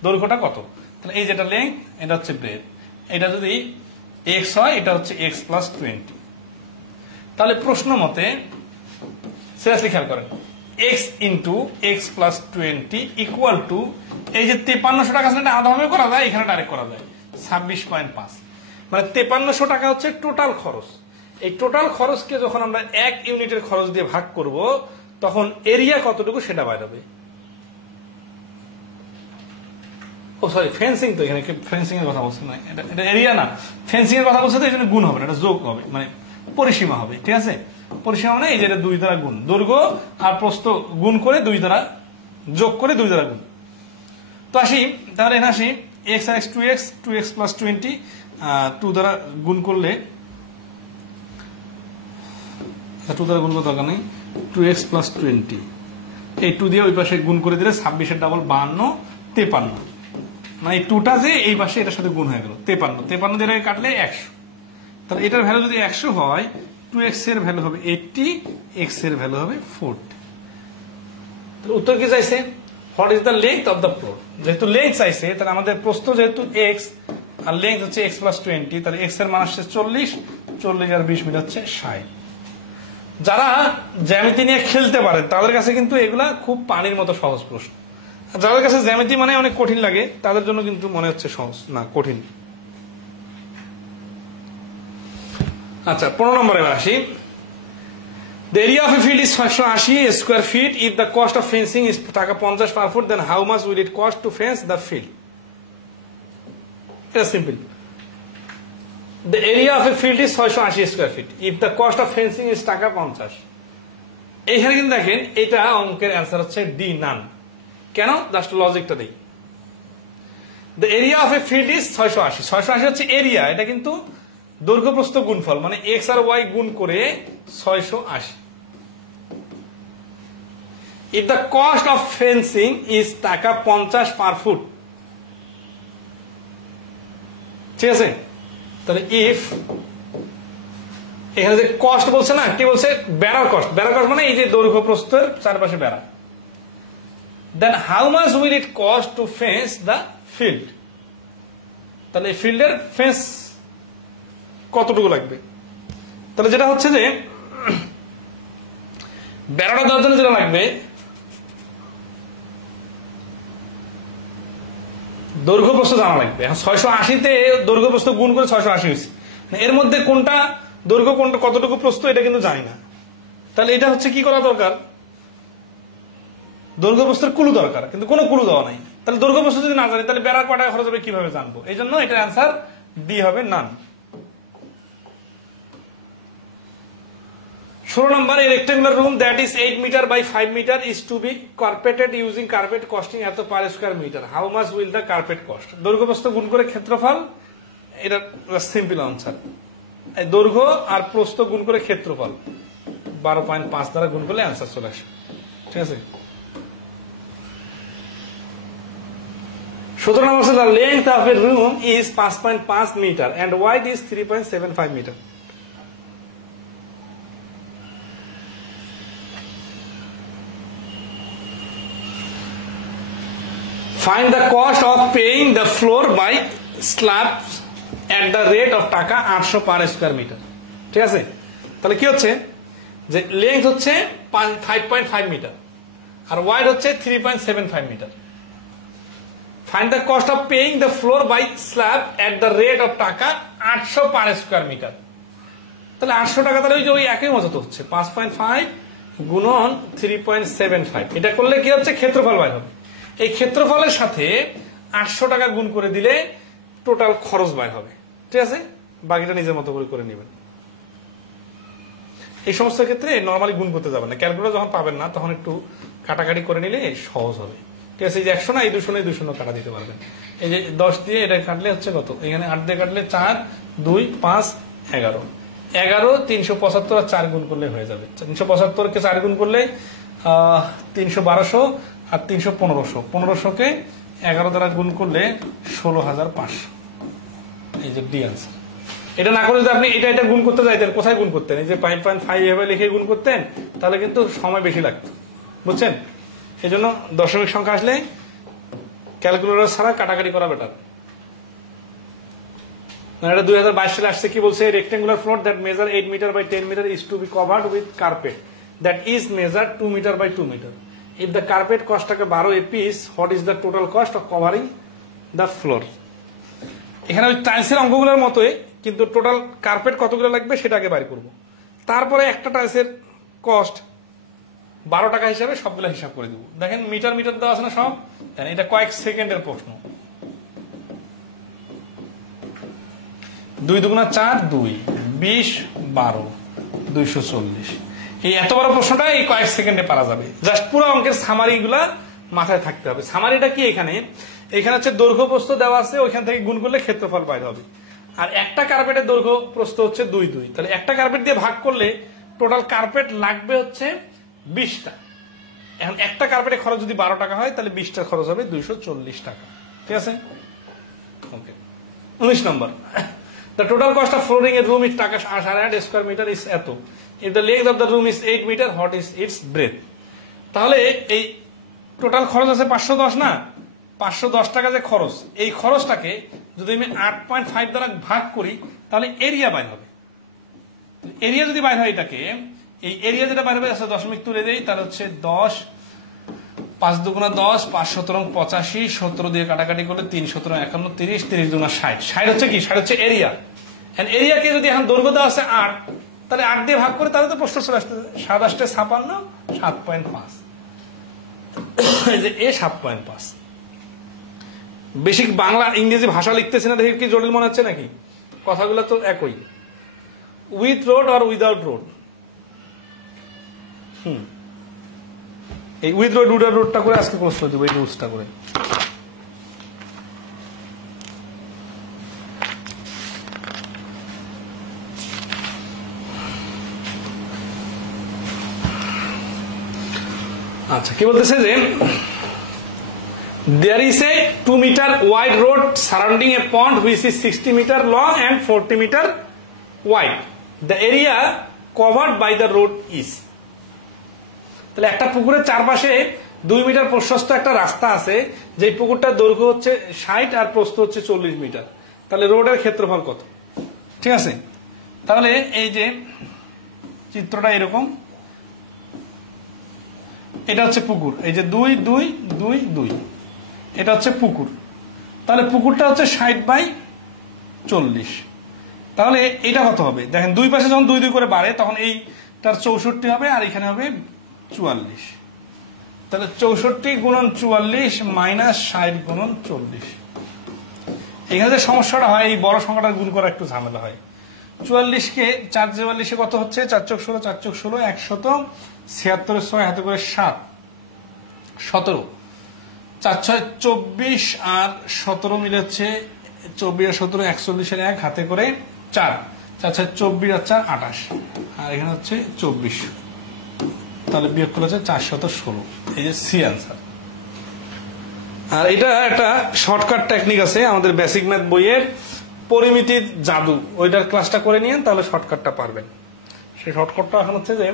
দৈর্ঘ্যটা কত? তাহলে এই যেটা লেংথ এটা হচ্ছে ব্রেথ, এটা যদি এক্স হয় এটা হচ্ছে এক্স প্লাস 20। তাহলে প্রশ্ন মতে সিরিয়াসলি খেয়াল করেন, x into x plus 20 equal to, এই যে 5300 টাকা সেটা আধা ভাবে করা যায়, এখানে ডাইরেক্ট করা যায় 26.5, মানে 5300 টাকা হচ্ছে টোটাল খরচ। এই টোটাল খরচকে যখন আমরা 1 ইউনিটের খরচ দিয়ে ভাগ করব তখন এরিয়া কতটুকু সেটা বাইরে হবে। ও সরি, ফেন্সিং, তো এখানে ফেন্সিং এর কথা বলছি না, এটা এরিয়া না, ফেন্সিং এর কথা বলছে, তো এই জন্য গুণ হবে না, এটা যোগ হবে, মানে পরিসীমা হবে, ঠিক আছে। পরিসীমা মানে এই যে 2 দ্বারা গুণ, দৈর্ঘ্য আর প্রস্থ গুণ করে 2 দ্বারা যোগ করে 2 দ্বারা গুণ। তো আসি, তাহলে এখানে আসি এক্স আর এক্স 2x প্লাস 20, 2 দ্বারা গুণ করলে, 2 দ্বারা গুণ করার দরকার নেই, 2x প্লাস 20, এই 2 দিয়ে ওই পাশে গুণ করে দিলে 26 ডাবল 52, 53, মানে এই 2টা যে এই পাশে এটার সাথে গুণ হয়ে গেল 53 দিয়ে কাটলে 100। তাহলে এটার ভ্যালু যদি 100 হয়, 2x এর ভ্যালু হবে 80, x এর ভ্যালু হবে 40। তাহলে উত্তর কি চাইছে? What is the length of the plot. যেহেতু লেংথ চাইছে, তাহলে আমাদের প্রস্থ যেহেতু x আর লেংথ হচ্ছে x প্লাস 20, তাহলে x এর মান আসছে 40 আর 20 মিটার হচ্ছে 60। যারা জ্যামিতি নিয়ে খেলতে পারে তাদের কাছে কিন্তু এগুলা খুব পানির মতো সহজ প্রশ্ন, আর যাদের কাছে জ্যামিতি মানে অনেক কঠিন লাগে তাদের জন্য কিন্তু মনে হচ্ছে সহজ না, কঠিন। আচ্ছা 15 নম্বরে আসি। The area of a field is 680 square feet. If the cost of fencing is টাকা 50 per foot, then how much will it cost to fence the field? It's simple. The area of a field is 680 square feet. If the cost of fencing is টাকা 50, এইখানে কিন্তু দেখেন এটা অঙ্কের answer হচ্ছে D, নান। কেন? Just লজিকটা দেই। The area of a field is 680. 680 হচ্ছে এরিয়া, এটা কিন্তু দৈর্ঘ্য প্রস্থ গুণফল, মানে x আর y গুণ করে 680। If the cost of fencing is টাকা 50 per foot, ঠিক আছে? তাহলে if এখানে যে কস্ট বলছে না, কি বলছে? বেড়ার কস্ট। বেড়ার কস্ট মানে এই যে দৈর্ঘ্য প্রস্থের চারপাশে বেড়া। Then how much will it cost to fence the field? তাহলে ফিল্ডের ফেন্স কতটুকু লাগবে? তাহলে যেটা হচ্ছে যে বেড়াটা দেওয়ার জন্য যেটা লাগবে, দৈর্ঘ্য প্রস্থ জানা লাগবে। এখন 680-তে দৈর্ঘ্য প্রস্থ গুণ করে 680 হয়েছে, এর মধ্যে কোনটা দৈর্ঘ্য কোনটা কতটুকু প্রস্থ এটা কিন্তু জানি না। তাহলে এটা হচ্ছে কি করা দরকার? দৈর্ঘ্য প্রস্থের কুলু দরকার, কিন্তু কোনো কুলু দেওয়া নাই। তাহলে দৈর্ঘ্য প্রস্থ যদি না জানি তাহলে বেড়ার কয় টাকা খরচ হবে কিভাবে জানবো? এই জন্য এটার অ্যান্সার ডি হবে, নান। 16 নম্বর, a rectangular room that is 8 meter by 5 meter is to be carpeted using carpet costing এত per square meter. How much will the carpet cost? দৈর্ঘ্য প্রস্থ গুণ করে ক্ষেত্রফল, এটা সিম্পল আনসার। দৈর্ঘ্য আর প্রস্থ গুণ করে ক্ষেত্রফল 12.5 দ্বারা গুণ করলে অ্যান্সার চলে আসে, ঠিক আছে? 17 নম্বর, the length of a room is 5.5 meter and wide is 3.75 meter. Find the cost of paying the floor by slabs at the rate of টাকা 800 per square meter, ঠিক আছে? তাহলে কি হচ্ছে যে লেন্থ হচ্ছে 5.5 মিটার আর ওয়াইড হচ্ছে 3.75 metre. Find the cost of paying the floor by slab at the rate of টাকা 800 per square meter. তাহলে 800 টাকা, তাহলে ওই একই মতো তো হচ্ছে 5.5 গুণন 3.75। এটা করলে কি হচ্ছে? ক্ষেত্রফল বাইর হবে। এই ক্ষেত্রফলের সাথে 800 টাকা গুণ করে দিলে টোটাল খরচ বাইর হবে, ঠিক আছে? বাকিটা নিজের মতো করে নেবেন। এই সমস্ত ক্ষেত্রে নরমালি গুণ করতে যাবেন না, ক্যালকুলেটর যখন পাবেন না তখন একটু কাটাকাটি করে নিলে সহজ হবে, ঠিক আছে? এই যে 100 না, এই 200 না, এই 200 কাটা দিতে পারবেন। এই যে 10 দিয়ে এটা কাটলে হচ্ছে কত? এখানে 8 দিয়ে কাটলে 4, 2, 5, 11। 11 375 আর 4 গুণ করলে হয়ে যাবে। 375 কে 4 গুণ করলে 300-1200 আর 300 1500। 1500 কে 11 দ্বারা গুণ করলে 16500। এই যে ডি আনসার। এটা না করে যদি আপনি এটা গুণ করতে যাইতেন, কোথায় গুণ করতেন? এই যে 5.5 এভাবে লিখে গুণ করতেন, তাহলে কিন্তু সময় বেশি লাগতো, বুঝছেন? এই জন্য দশমিক সংখ্যা আসলে ক্যালকুলেটর ছাড়া কাটাকাটি করা বেটার। এটা 2022 সালে আসছে, কি বলছে? Rectangular floor that measure 8 metre by 10 metre is to be covered with carpet that is measure 2 metre by 2 metre. If the carpet cost টাকা 12 a piece, what is the total cost of covering the floor? এখানে ওই টাইলসের অঙ্কগুলোর মতোই, কিন্তু total carpet কতগুলো লাগবে সেটা আগে বাইর করব। তারপরে একটা টাইলসের কস্ট 12 টাকা হিসাবে সবগুলো হিসাব করে দেবো। দেখেন মিটার মিটার দেওয়া আছে না সব? এটা কয়েক সেকেন্ডের প্রশ্ন। 2 দুগুণা 4, 2, 20, 12, 240। এই এত বড় প্রশ্নটা এই কয়েক সেকেন্ডে পারা যাবে। জাস্ট পুরো অঙ্কের সামারি গুলা মাথায় থাকতে হবে। সামারিটা কি? এখানে হচ্ছে দৈর্ঘ্য প্রস্থ দেওয়া আছে, ওইখান থেকে গুণ করলে ক্ষেত্রফল বাইরে হবে। আর একটা কার্পেটের দৈর্ঘ্য প্রস্থ হচ্ছে 2, 2। তাহলে একটা কার্পেট দিয়ে ভাগ করলে টোটাল কার্পেট লাগবে হচ্ছে 20টা। এখন একটা কার্পেটের খরচ যদি 12 টাকা হয়, তাহলে 20টার খরচ হবে 240 টাকা, ঠিক আছে? ওকে। 19 নম্বর, the total cost of flooring a room is টাকা 800 স্কয়ার মিটার is এত। If the length of the room is 8 meter, what is its breadth? তাহলে এই টোটাল খরচ আছে 510 না? 510 টাকা যে খরচ, এই খরচটাকে যদি আমি 8.5 দ্বারা ভাগ করি তাহলে এরিয়া বাইর হবে। এরিয়া যদি বাইর হয়, এটাকে এই এরিয়া যেটা বাইর হবে, দশমিক তুলে দেই, তাহলে হচ্ছে 10, 5 দুগুণা 10, 5 17 85, 17 দিয়ে কাটাকাটি করলে 3 17 51, 30, 30 দুগুণা 60। 60 হচ্ছে কি? 60 হচ্ছে এরিয়া। এরিয়াকে যদি এখন দৈর্ঘ্য দেওয়া আছে 8, তাহলে 8 দিয়ে ভাগ করে তাহলে তো প্রশ্ন চলে আসতে 7 8 56 7.5, এই যে এ 7.5। বেশি বাংলা ইংরেজি ভাষা লিখতেছি না দেখে কি জটিল মনে হচ্ছে নাকি? কথাগুলো তো একই, উইথ রোড আর উইদাউট রোড। এই উইথ রোড উইদাউট রোডটা করে আজকে প্রশ্ন দেবো, এই রুলসটা করে। আচ্ছা, কি বলতেছে যে there is a 2 meter wide road surrounding a pond which is 60 meter long and 40 meter wide. The area covered by the road is, তাহলে একটা পুকুরের চারপাশে 2 মিটার প্রশস্ত একটা রাস্তা আছে, যে পুকুরটার দৈর্ঘ্য হচ্ছে 60 আর প্রস্থ হচ্ছে 40 মিটার। তাহলে রোডের ক্ষেত্রফল কত? ঠিক আছে, তাহলে এই যে চিত্রটা এরকম, এটা হচ্ছে পুকুর, এই যে 2 2 2 2, এটা হচ্ছে পুকুর। তাহলে পুকুরটা হচ্ছে 60/40। তাহলে এটা কত হবে? দেখেন দুই পাশে যখন 2 2 করে বাড়ে তখন এইটার 64 হবে আর এখানে হবে 44। তাহলে 64 গুণন 44 মাইনাস 60 গুণন 40। এখানে যে সমস্যাটা হয়, এই বড় সংখ্যাটা গুণ করা একটু ঝামেলা হয়। 44কে 4 44 কত হচ্ছে? 4 4 16 4 4 16 176 6 হাতে করে 7 17, 4 6 24 আর 17 মিলে হচ্ছে 24 আর 17 41 1 হাতে করে 4, 4 6 24 আর 4 28, আর এখানে হচ্ছে 24। তাহলে বিয়োগ করলে হচ্ছে 416। এই যে সি আনসার। আর এটা একটা শর্টকাট টেকনিক আছে আমাদের বেসিক ম্যাথ বইয়ের, পরিমিতির জাদু, ওইটার ক্লাসটা করে নিয়েন তাহলে শর্টকাটটা পারবেন। সেই শর্টকাটটা এখন হচ্ছে যে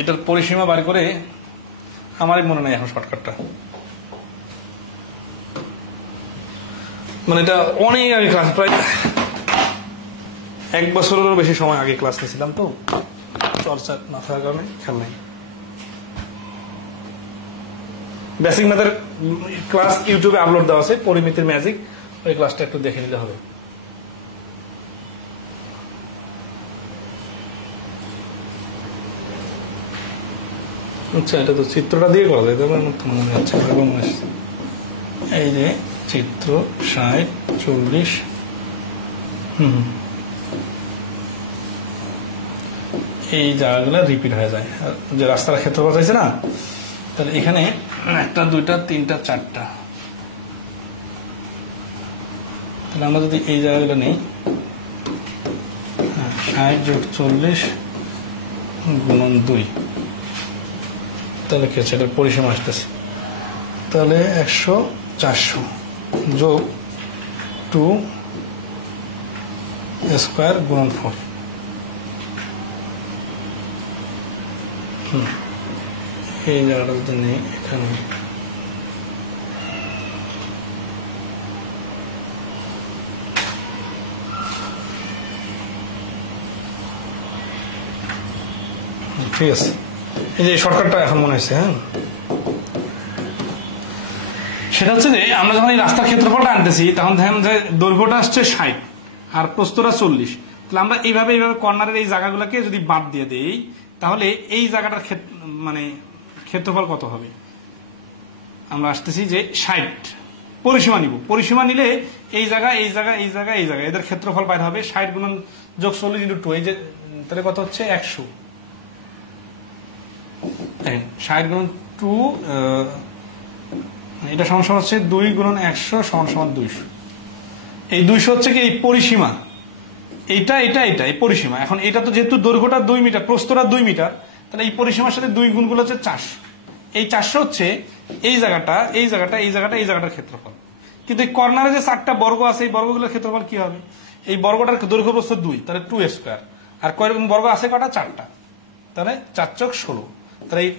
এটার পরিসীমা বার করে, আমারই মনে নাই এখন শর্টকাটটা, মানে এটা অনেক আগে ক্লাস, প্রায় 1 বছরেরও বেশি সময় আগে ক্লাস নিয়েছিলাম, তো চর্চা না থাকার কারণে খেয়াল নাই। বেসিক ম্যাথের ক্লাস ইউটিউবে আপলোড দেওয়া আছে, পরিমিতির ম্যাজিক, ওই ক্লাসটা একটু দেখে নিলে হবে। আচ্ছা, এটা তো চিত্রটা দিয়ে করা যায়, মনে হচ্ছে এই যে চিত্র 60 40, এই জায়গাগুলো রিপিট হয়ে যায়। যে রাস্তার ক্ষেত্রফল চাইছে না, তাহলে এখানে 1 2 3 4, তাহলে আমরা যদি এই জায়গাগুলো নেই, 60 যোগ 40 গুণন 2, তাহলে কি হচ্ছে? এটার পরিসীমা আসতেছে, তাহলে 100 400 যোগ 2 স্কোয়ার গুণন 4। এই জায়গাটা যদি নেই, এখানে ঠিক আছে। এই যে শর্টকাটটা এখন মনে হয়েছে, হ্যাঁ, সেটা হচ্ছে যে আমরা যখন এই রাস্তার ক্ষেত্রফলটা আনতেছি তখন দেখেন যে দৈর্ঘ্যটা আসছে 60 আর প্রস্থটা 40। তাহলে আমরা এইভাবে কর্নারের এই জায়গাগুলোকে যদি বাদ দিয়ে দেই, তাহলে এই জায়গাটার মানে ক্ষেত্রফল কত হবে? আমরা আসতেছি যে 60 পরিসীমা নিব, পরিসীমা নিলে এই জায়গা এই জায়গা এই জায়গা এই জায়গা এদের ক্ষেত্রফল বাইর হবে 60 গুণন যোগ 40 ইন্টু 2, এই যে তাহলে কত হচ্ছে? 100। 60 গুণন 2, এটা সমান হচ্ছে 2 গুণন 100 সমান 200। এই 200 হচ্ছে কি এই পরিসীমা, এইটা এটা এটা এই পরিসীমা। এখন এটা তো যেহেতু দৈর্ঘ্যটা 2 মিটার, প্রস্থটা 2 মিটার, তাহলে এই পরিসীমার সাথে 2 গুণগুলো হচ্ছে 400। এই 400 হচ্ছে এই জায়গাটা এই জায়গাটা এই জায়গাটা এই জায়গাটার ক্ষেত্রফল। কিন্তু এই কর্নারে যে 4টা বর্গ আছে, এই বর্গগুলোর ক্ষেত্রফল কি হবে? এই বর্গটার দৈর্ঘ্য প্রস্থ 2, তাহলে 2 স্কোয়ার। আর কয়রকম বর্গ আছে? কটা? 4টা, তাহলে 4 চক 16। তাহলে এই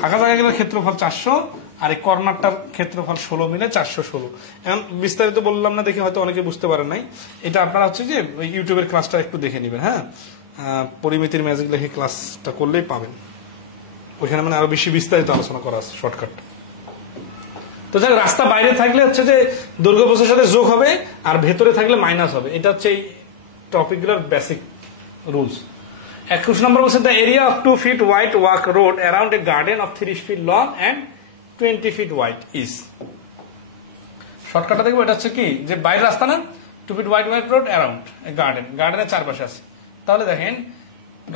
ফাঁকা জায়গাগুলোর ক্ষেত্রফল 400 আর এই কর্নারটার ক্ষেত্রফল 16 মিলে 416। এখন বিস্তারিত বললাম না দেখে হয়তো অনেকে বুঝতে পারেন নাই। এটা আপনারা হচ্ছে যে ইউটিউবের ক্লাসটা একটু দেখে নেবেন, হ্যাঁ, পরিমিতির ম্যাজিক লিখে ক্লাসটা করলেই পাবেন, ওইখানে মানে আরো বেশি বিস্তারিত আলোচনা করা আছে শর্টকাট। তো যাক, রাস্তা বাইরে থাকলে হচ্ছে যে দৈর্ঘ্য প্রস্থের সাথে যোগ হবে, আর ভেতরে থাকলে মাইনাস হবে। এটা হচ্ছে এই টপিকগুলোর বেসিক রুলস। 21 নম্বর বলছে the area of 2 feet wide walk road around a garden of 3 feet long and 20 feet wide is. শর্টকাটটা দেখবো, এটা হচ্ছে কি যে বাইরের রাস্তা না, 2 feet wide road around a garden, গার্ডেনের চারপাশে আছে। তাহলে দেখেন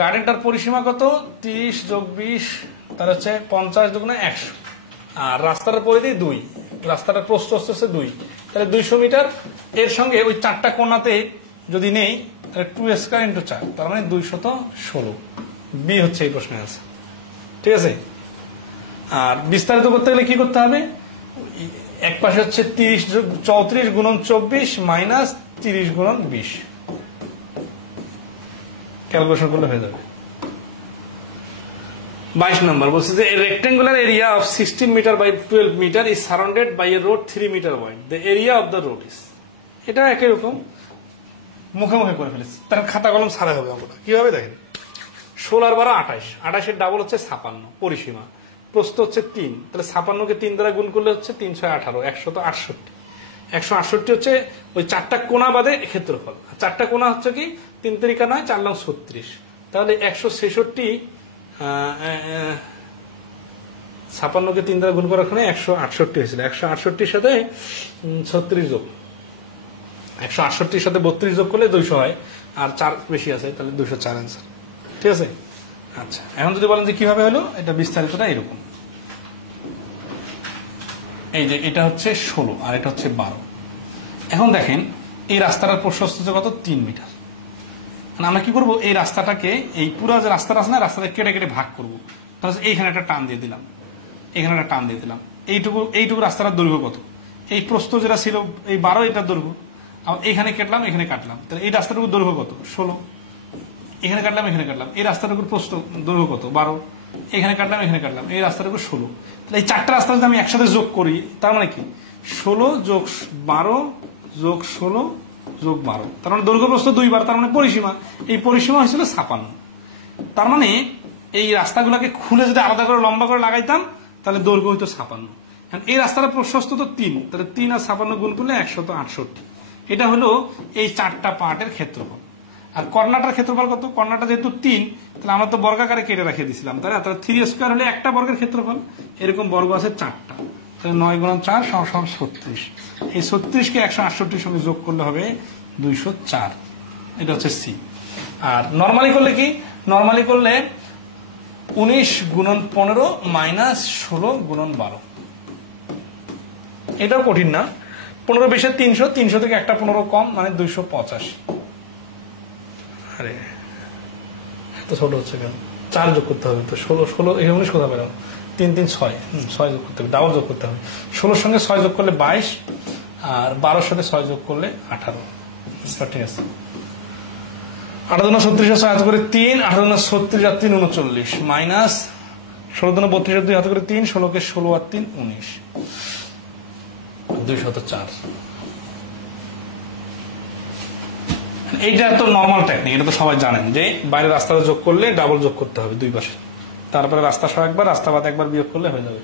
গার্ডেনটার পরিসীমা কত, 30 যোগ 20, তার হচ্ছে 50 দুগুণে 100, আর রাস্তাটার পরিধি 2, রাস্তাটার প্রস্থ হচ্ছে 2, তাহলে 200 মিটার। এর সঙ্গে ওই চারটা কোণাতে যদি নেই তাহলে 2 স্কয়ার ইন্টু 4, তার মানে 216। বি হচ্ছে এই প্রশ্নে আছে, ঠিক আছে। আর বিস্তারিত করতে গেলে কি করতে হবে, এক পাশে হচ্ছে 34 গুণন 24 মাইনাস 30 গুণন 20, ক্যালকুলেশন করলে হয়ে যাবে। 22 নম্বর বলছে যে rectangular area of 16 metre by 12 metre is surrounded by a road 3 metre wide, the area of the road is. এটা একই রকম মুখে মুখে করে ফেলেছি, তার খাতা কলম ছাড়া হবে অঙ্কটা। কিভাবে দেখেন, 16 আর 12 28, 28 এর ডাবল হচ্ছে 56, পরিসীমা প্রস্থ হচ্ছে 3, তাহলে 56 কে 3 দ্বারা গুণ করলে হচ্ছে 3 6 18, 168। 168 হচ্ছে ওই চারটা কোণা বাদে ক্ষেত্রফল। চারটা কোণা হচ্ছে কি 3 3 9 4 9 36, তাহলে 166, 56 কে 3 দ্বারা গুণ করার কারণে 168 হয়েছিল। 168 সাথে 36 যোগ, 168 সাথে 32 যোগ করলে 200 হয়, আর 4 বেশি আছে, তাহলে 204 অ্যান্সার, ঠিক আছে। আচ্ছা, এখন যদি বলেন যে কিভাবে হলো, এটা বিস্তারিতটা এরকম। এই যে এটা হচ্ছে 16 আর এটা হচ্ছে 12। এখন দেখেন এই রাস্তাটার প্রশস্ত কত, 3 মিটার। আমরা কি করবো, এই রাস্তাটাকে, এই পুরো যে রাস্তাটা আছে না, রাস্তাটা কেটে কেটে ভাগ করবো। তাহলে এইখানে একটা টান দিয়ে দিলাম, এখানে একটা টান দিয়ে দিলাম। এইটুকু রাস্তাটার দৈর্ঘ্য কত, এই প্রস্থ যেটা ছিল এই 12, এটার দৈর্ঘ্য। আবার এইখানে কাটলাম, এখানে কাটলাম, তাহলে এই রাস্তাটুকুর দৈর্ঘ্য কত, 16। এখানে কাটলাম, এখানে কাটলাম, এই রাস্তাটুকুর প্রস্থ দৈর্ঘ্য কত, 12। এখানে কাটলাম, এখানে কাটলাম, এই রাস্তাটুকু 16। তাহলে এই চারটা রাস্তা যদি আমি একসাথে যোগ করি, তার মানে কি 16 যোগ 12 যোগ 16 যোগ 12, তার মানে দৈর্ঘ্য প্রস্থ 2 বার, তার মানে পরিসীমা, এই পরিসীমা হয়েছিল 56। তার মানে এই রাস্তাগুলোকে খুলে যদি আলাদা করে লম্বা করে লাগাইতাম তাহলে দৈর্ঘ্য হইতো 56। এই রাস্তাটা প্রশস্ত তো 3, তাহলে 3 আর 56 গুণ করলে 168। এটা হলো এই চারটা পার্টের ক্ষেত্রফল। আর কর্নাটার ক্ষেত্রফল কত, কর্নাটা যেহেতু 3, তাহলে আমরা তো বর্গাকারে কেটে রেখে দিয়েছিলাম, তাই না। তাহলে 3 স্কয়ার হলে একটা বর্গের ক্ষেত্রফল, এরকম বর্গ আছে 4টা, তাহলে 9 গুণন 4 সমান 36। এই 36 কে 168 সঙ্গে যোগ করলে হবে 204, এটা হচ্ছে সি। আর নরমালি করলে কি, নরমালি করলে 19 গুণন 15 মাইনাস 16 গুণন 12, এটাও কঠিন না। 15 বেশি 300, 300 থেকে একটা 15 কম, মানে 285। আরে এত ছোট হচ্ছে কেন, 4 যোগ করতে হবে তো, 16 এই 19 কোথা পেলাম, 3 3 6, 6 যোগ করতে হবে, ডাবল যোগ করতে হবে। 16 সঙ্গে 6 যোগ করলে 22, আর 12 সাথে 6 যোগ করলে 18, ঠিক আছে। 8 দুনা 36 6 হাতে করে 3, 8 দুনা 36 আর 3 39, মাইনাস 16 দুনা 32 আর 2 হাতে করে 3, 16 কে 16 আর 3 19, 204। এইটা তো নর্মাল টেকনিক, এটা তো সবাই জানেন যে বাইরে রাস্তাটা যোগ করলে ডাবল যোগ করতে হবে 2 পাশে, তারপরে রাস্তা সহ একবার, রাস্তা বাদ একবার বিয়োগ করলে হয়ে যাবে।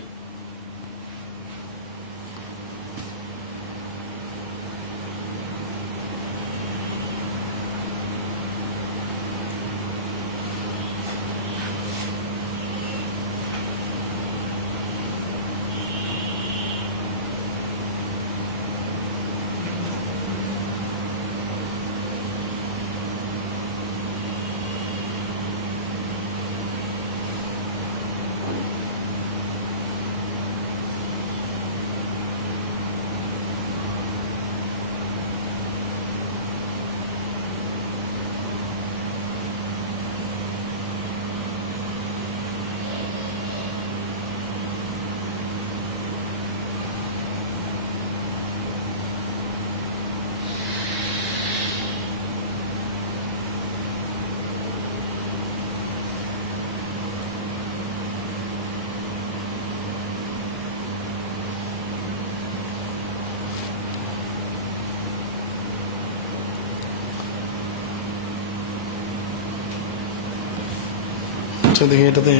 দেখি এটাতে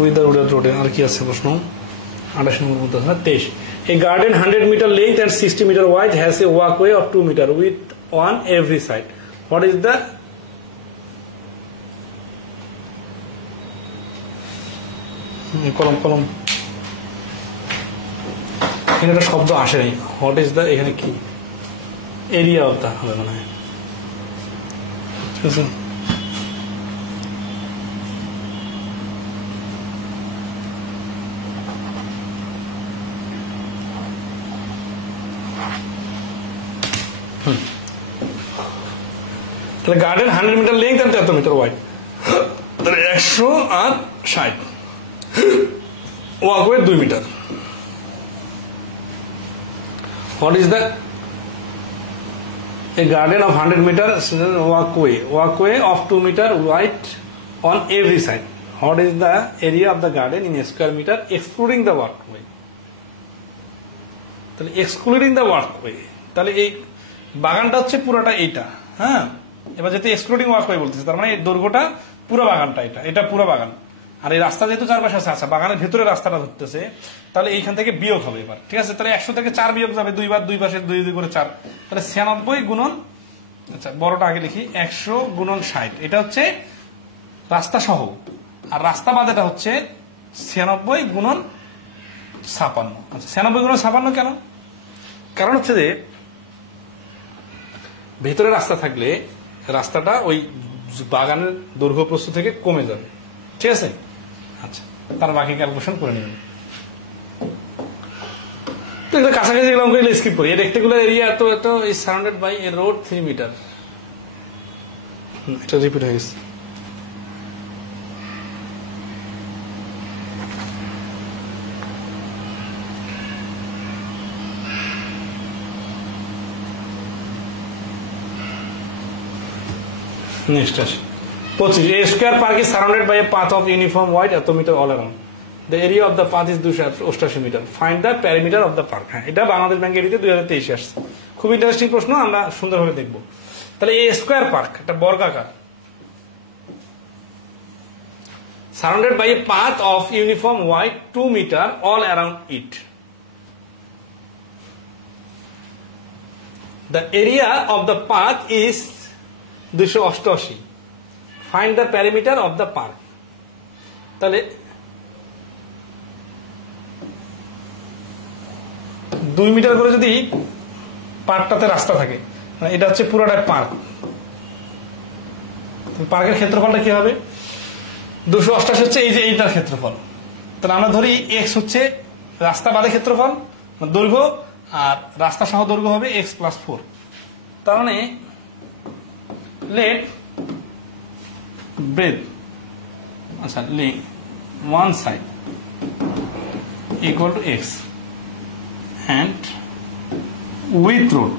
উইদার রোডে আর কি আছে প্রশ্ন। 28 নম্বর মতো না 23 A garden 100 meter length and 60 meter wide has a walkway of 2 meter with on every side. What is the কলম এখানে একটা শব্দ আসে নাই হোয়াট ইজ দ্য এখানে কি এরিয়া অফ দ্য হবে মনে হয় ঠিক আছে তাহলে গার্ডেন 100 মিটার লেন্থ আর 73 মিটার ওয়াইড তাহলে 100 আর 60 walkway 2 metre What is the a garden of 100 meter walkway of 2 meter wide on every side? What is the area of the garden in a square meter excluding the walkway? তাহলে excluding the walkway তাহলে এই বাগানটা হচ্ছে পুরোটা এইটা হ্যাঁ এবার যেতে excluding walkway বলতেছে তার মানে এই দৈর্ঘ্যটা পুরো বাগানটা এটা পুরো বাগান আর এই রাস্তা যেহেতু চারপাশে আছে আচ্ছা বাগানের ভিতরে রাস্তাটা ধরতেছে তাহলে এইখান থেকে বিয়োগ হবে এবার ঠিক আছে তাহলে 100 থেকে 4 বিয়োগ যাবে দুইবার দুই পাশে 2 করে 4 তাহলে 96 গুণন আচ্ছা বড়টা আগে লিখি 100 গুণন 60 এটা হচ্ছে রাস্তা সহ আর রাস্তা বাদেটা হচ্ছে 96 গুণন 56 আচ্ছা 96 গুণন 56 কেন কারণ হচ্ছে যে ভিতরে রাস্তা থাকলে রাস্তাটা ওই বাগানের দৈর্ঘ্য প্রস্থ থেকে কমে যাবে ঠিক আছে আচ্ছা তার বাকি ক্যালকুলেশন করে নেবেন তো এটা কাছাকাছি গেলাম করে স্কিপ করি রেক্টেঙ্গুলার এরিয়া এত is surrounded by a road 3 metre এটা রিপিট হয়ে গেছে নেক্সট আসে 25 A square park is surrounded by a path of uniform wide meter all around. The area of the path is 288 meter. Find the perimeter of the park. হ্যাঁ এটা Bangladesh bank এরিতে 2023 আসছে খুব interesting প্রশ্ন আমরা সুন্দরভাবে দেখব তাহলে A square park একটা বর্গাকার surrounded by a path of uniform wide 2 meter all around it. The area of the path is 288. Find the perimeter of the park. তাহলে 2 মিটার করে যদি পার্কটাতে রাস্তা থাকে মানে এটা হচ্ছে পুরোটা পার্ক পার্কের ক্ষেত্রফলটা কি হবে 288 হচ্ছে এই যে এইটার ক্ষেত্রফল তাহলে আমরা ধরি x হচ্ছে রাস্তা বাদে ক্ষেত্রফল দৈর্ঘ্য আর রাস্তা সহ দৈর্ঘ্য হবে x + 4 তার মানে let breadth আচ্ছা length one side equal to x and width road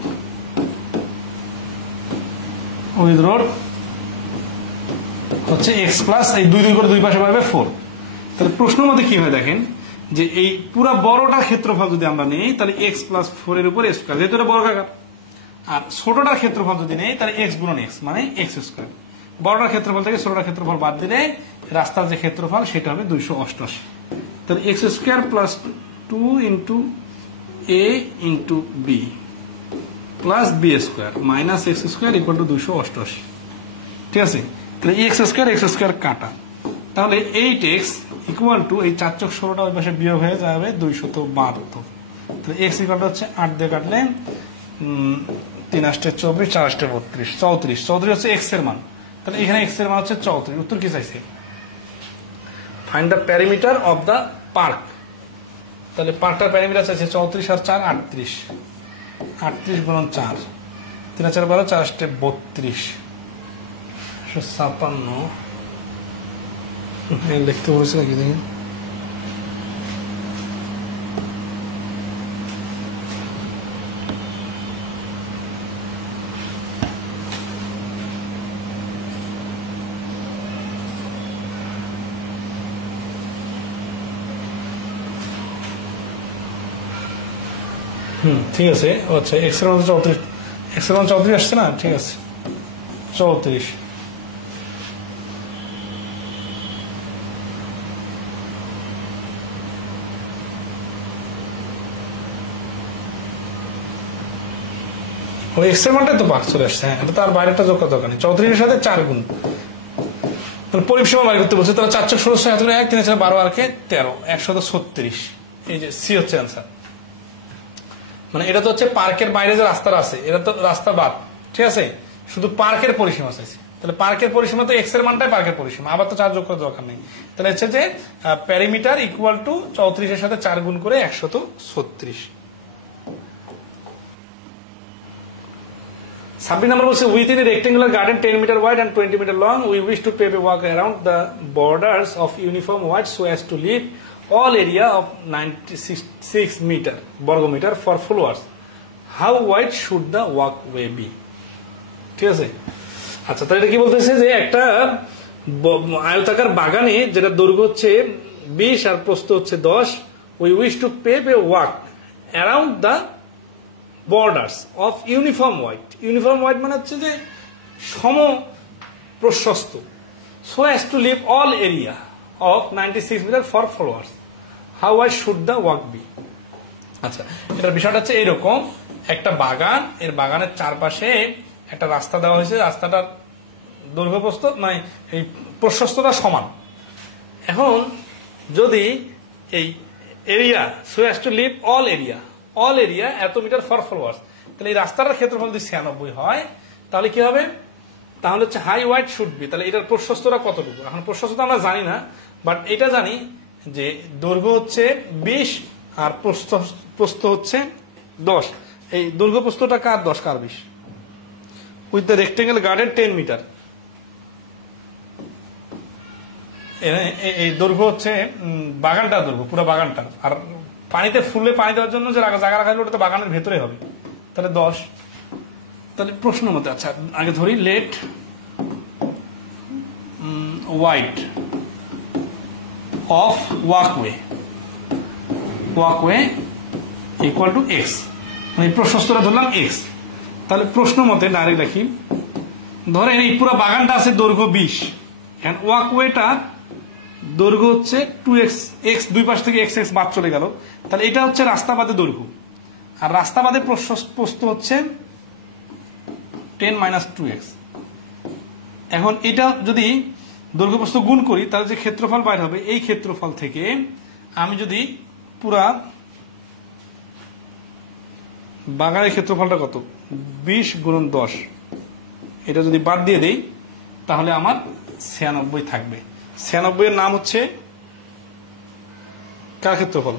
হচ্ছে x প্লাস এই 2 করে দুই পাশে পাবে 4 তাহলে প্রশ্নের মধ্যে কি হয় দেখেন যে এই পুরো বড়টার ক্ষেত্রফল যদি আমরা নেই তাহলে x + 4 এর উপর স্কয়ার যেহেতু এটা বর্গাকার আর ছোটটার ক্ষেত্রফল যদি নেই তাহলে x গুণন x মানে x স্কয়ার বড়টার ক্ষেত্রফল থেকে ছোটটার ক্ষেত্রফল বাদ দিলে রাস্তার যে ক্ষেত্রফল সেটা হবে 288 তাহলে x square plus 2 into a into b plus b square minus x square equal to 288 ঠিক আছে তাহলে x স্কয়ার কাটা তাহলে 8x ইকুয়াল টু এই 4 চক 16টা ওই পাশে বিয়োগ হয়ে যাবে 272 তাহলে x ইকুয়াল টু হচ্ছে 8 দিয়ে কাটলে 3 8 24 4 8 32 34 হচ্ছে x এর মান তাহলে এখানে x এর মান হচ্ছে 34 উত্তর কি চাইছে find the parameter of the park তাহলে পার্কটার প্যারামিটার চাইছে 34 আর 4 38 38 গুণন 4 3 4 12 4 8 32 156 লিখতে বলেছে নাকি দেখেন ঠিক আছে আচ্ছা x এর মান 34 x এর মান 34 আসছে না ঠিক আছে 34 34 ওই এক্স এর মানটা তো পাক চলে আসছে। হ্যাঁ, এটা তার বাইরেটা যোগ করা দরকার নেই। 34-এর সাথে 4 গুণ, পরিসীমা বাইর করতে বলছে। তাহলে 4 × 16 এত 1 3 4 12 আর কে 13 136। এই যে সি হচ্ছে आंसर। মানে এটা তো হচ্ছে পার্কের বাইরে যে রাস্তাটা আছে, এটা তো রাস্তা বাদ, ঠিক আছে, শুধু পার্কের পরিসীমা চাইছে। তাহলে পার্কের পরিসীমা তো এক্স এর মানটাই পার্কের পরিসীমা, আবার তো 4 যোগ করার দরকার নেই। তাহলে হচ্ছে যে প্যারিমিটার ইকুয়াল টু 34-এর সাথে 4 গুণ করে 136। 26 number বলছে within a rectangular garden 10 meter wide and 20 meter long we wish to pave a walk around the borders of uniform wide so as to leave all area of 96 meter বর্গমিটার for followers. How wide should the walkway be? ঠিক আছে, আচ্ছা তাহলে এটা কি বলতেছে যে একটা আয়তাকার বাগানে যেটা দৈর্ঘ্য হচ্ছে 20 আর প্রস্থ হচ্ছে 10, we wish to pave a walk around the borders of uniform wide. Uniform wide মানে হচ্ছে যে সম প্রশস্ত, so as to leave all area of 96 meter for followers. How wide should the walk be? আচ্ছা, এটার বিষয়টা হচ্ছে এইরকম, একটা বাগান, এর বাগানের চারপাশে একটা রাস্তা দেওয়া হয়েছে, রাস্তাটার দৈর্ঘ্য প্রস্থ মানে এই প্রশস্ততা সমান। এখন যদি এই area so as to leave all area এত মিটার ফর ফলোয়ার্স, তাহলে এই রাস্তাটার ক্ষেত্রফল যদি 96 হয় তাহলে কি হবে, তাহলে হচ্ছে হাই ওয়াইড শুড বি, তাহলে এটার প্রশস্ততা কতটুকু। এখন প্রশস্ততা আমরা জানি না, বাট এটা জানি যে দৈর্ঘ্য হচ্ছে 20 আর প্রস্থ হচ্ছে 10। এই দৈর্ঘ্য প্রস্থটা কার 10 কার 20। With the rectangle garden 10 metre, এই দৈর্ঘ্য হচ্ছে বাগানটার দৈর্ঘ্য, পুরো বাগানটার। আর পানিতে ফুলে পানি দেওয়ার জন্য যে জায়গা রাখা হলো ওটা তো বাগানের ভেতরে হবে, তাহলে 10। তাহলে প্রশ্ন মতে, আচ্ছা আগে ধরি let wide of walkway equal to x, মানে প্রশস্তটা ধরলাম এক্স। তাহলে প্রশ্ন মতে ডাইরেক্ট দেখি, ধরেন এই পুরো বাগানটা আছে দৈর্ঘ্য 20, এন্ড ওয়াকওয়েটা দৈর্ঘ্য হচ্ছে 2x, x দুই পাশ থেকে x বাদ চলে গেল, তাহলে এটা হচ্ছে রাস্তা বাদে দৈর্ঘ্য, আর রাস্তা বাদে প্রস্থ হচ্ছে 10 - 2x। এখন এটা যদি দৈর্ঘ্য প্রস্থ গুণ করি তাহলে যে ক্ষেত্রফল বাইর হবে, এই ক্ষেত্রফল থেকে আমি যদি পুরা বাগানের ক্ষেত্রফলটা কত 20 × 10, এটা যদি বাদ দিয়ে দেই তাহলে আমার 96 থাকবে। 96 এর নাম হচ্ছে কার ক্ষেত্রফল,